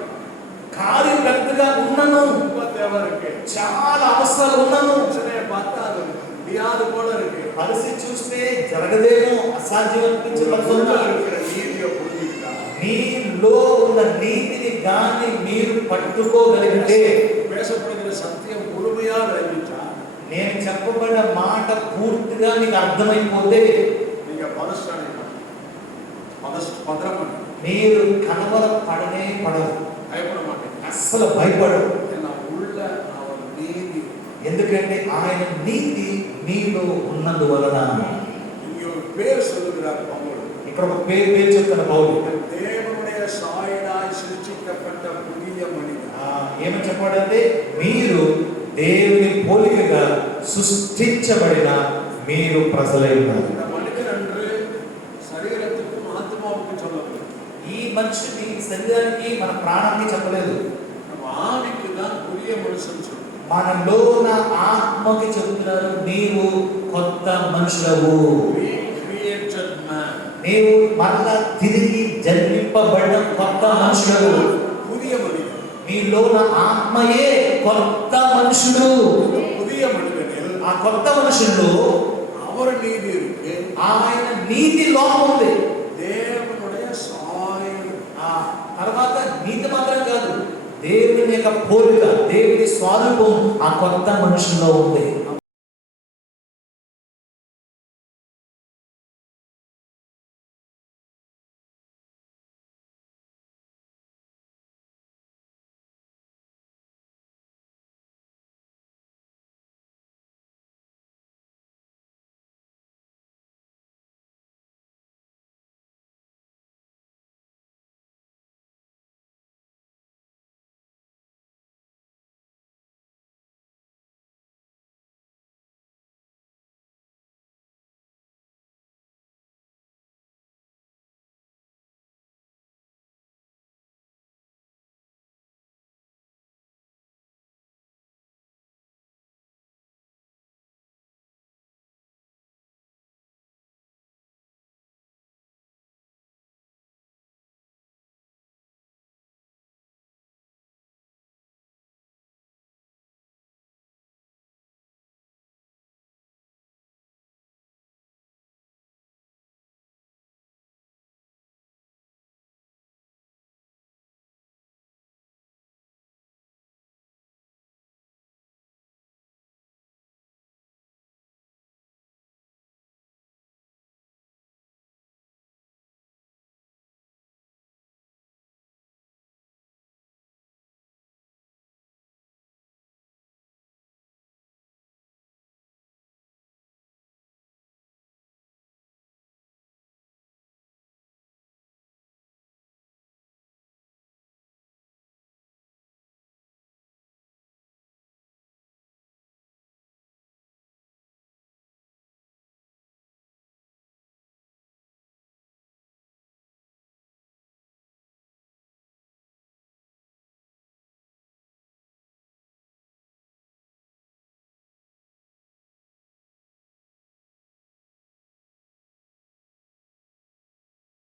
కార్యం పెద్దగా ఉన్నను, ரொம்ப தேவை இருக்கு. చాలా అవసరాలు ఉన్నను. பிரச்சனையை பார்த்தா அது முடியாது போல இருக்கு. పరిస్థితి చూస్తే జరగదేమో, అసాధ్యం అనిపించే పరిస్థితుల్లో இருக்கிற நீதியை புரிஞ்சுக்கிட்டா మీలో ఉన్న నీతిని గాని మీరు పట్టుకోగలిగితే, பேசப்படுகிற சத்தியம் முழுமையா விளைவிச்சா నేను చెప్పబడిన మాట పూర్తిగా నీకు అర్థమైపోతే நீங்க பதறம் మీరు కలవర పడనే పడరు, பயப்பட மாட்டீங்க. అస్సలు భయపడరు. ஏன்னா உள்ள அவர் நீதி. ఎందుకంటే ఆయన నీతి మీలో ఉన్నందువలన. இங்க ஒரு பேர் சொல்லுகிறார் பவுல். ఇక్కడ ఒక పేరు చెప్తున్న పౌలు, தேவனுடைய சாயலாய் சிருஷ்டிக்கப்பட்ட புதிய மனிதன். ఏమని చెప్పాడంటే మీరు దేవుని పోలికగా సృష్టించబడిన మీరు ప్రజలై ఉన్నారు. இந்த மனிதன் என்று శరీరத்துக்கும் ఆత్మాவுக்கும் சொல்லவில்லை. ఈ మనిషిని శరీరానికి మన ప్రాణానికి చెప్పలేదు, நம்ம ஆவிக்கு தான் புதிய மனுஷன் சொல்லுவோம். మనలో ఉన్న ఆత్మకి చెప్తున్నారు, నీవు కొత్త మనుషులవు, Recreated man. నీవు మరలా తిరిగి జన్మింపబడిన కొత్త మనుషులవు. புதிய மனிதன். మీలో ఉన్న ఆత్మయే కొత్త మనుషుడు. இந்த புதிய மனிதனில் ఆ కొత్త మనుషుల్లో அவர் நீதி இருக்கு. ఆయన నీతి లోపం ఉంది. தேவனுடைய சாயல். ఆ తర్వాత నీతి మాత్రం కాదు, దేవుని యొక్క పోలిక, దేవుని స్వరూపం ఆ కొత్త మనుషుల్లో ఉంది.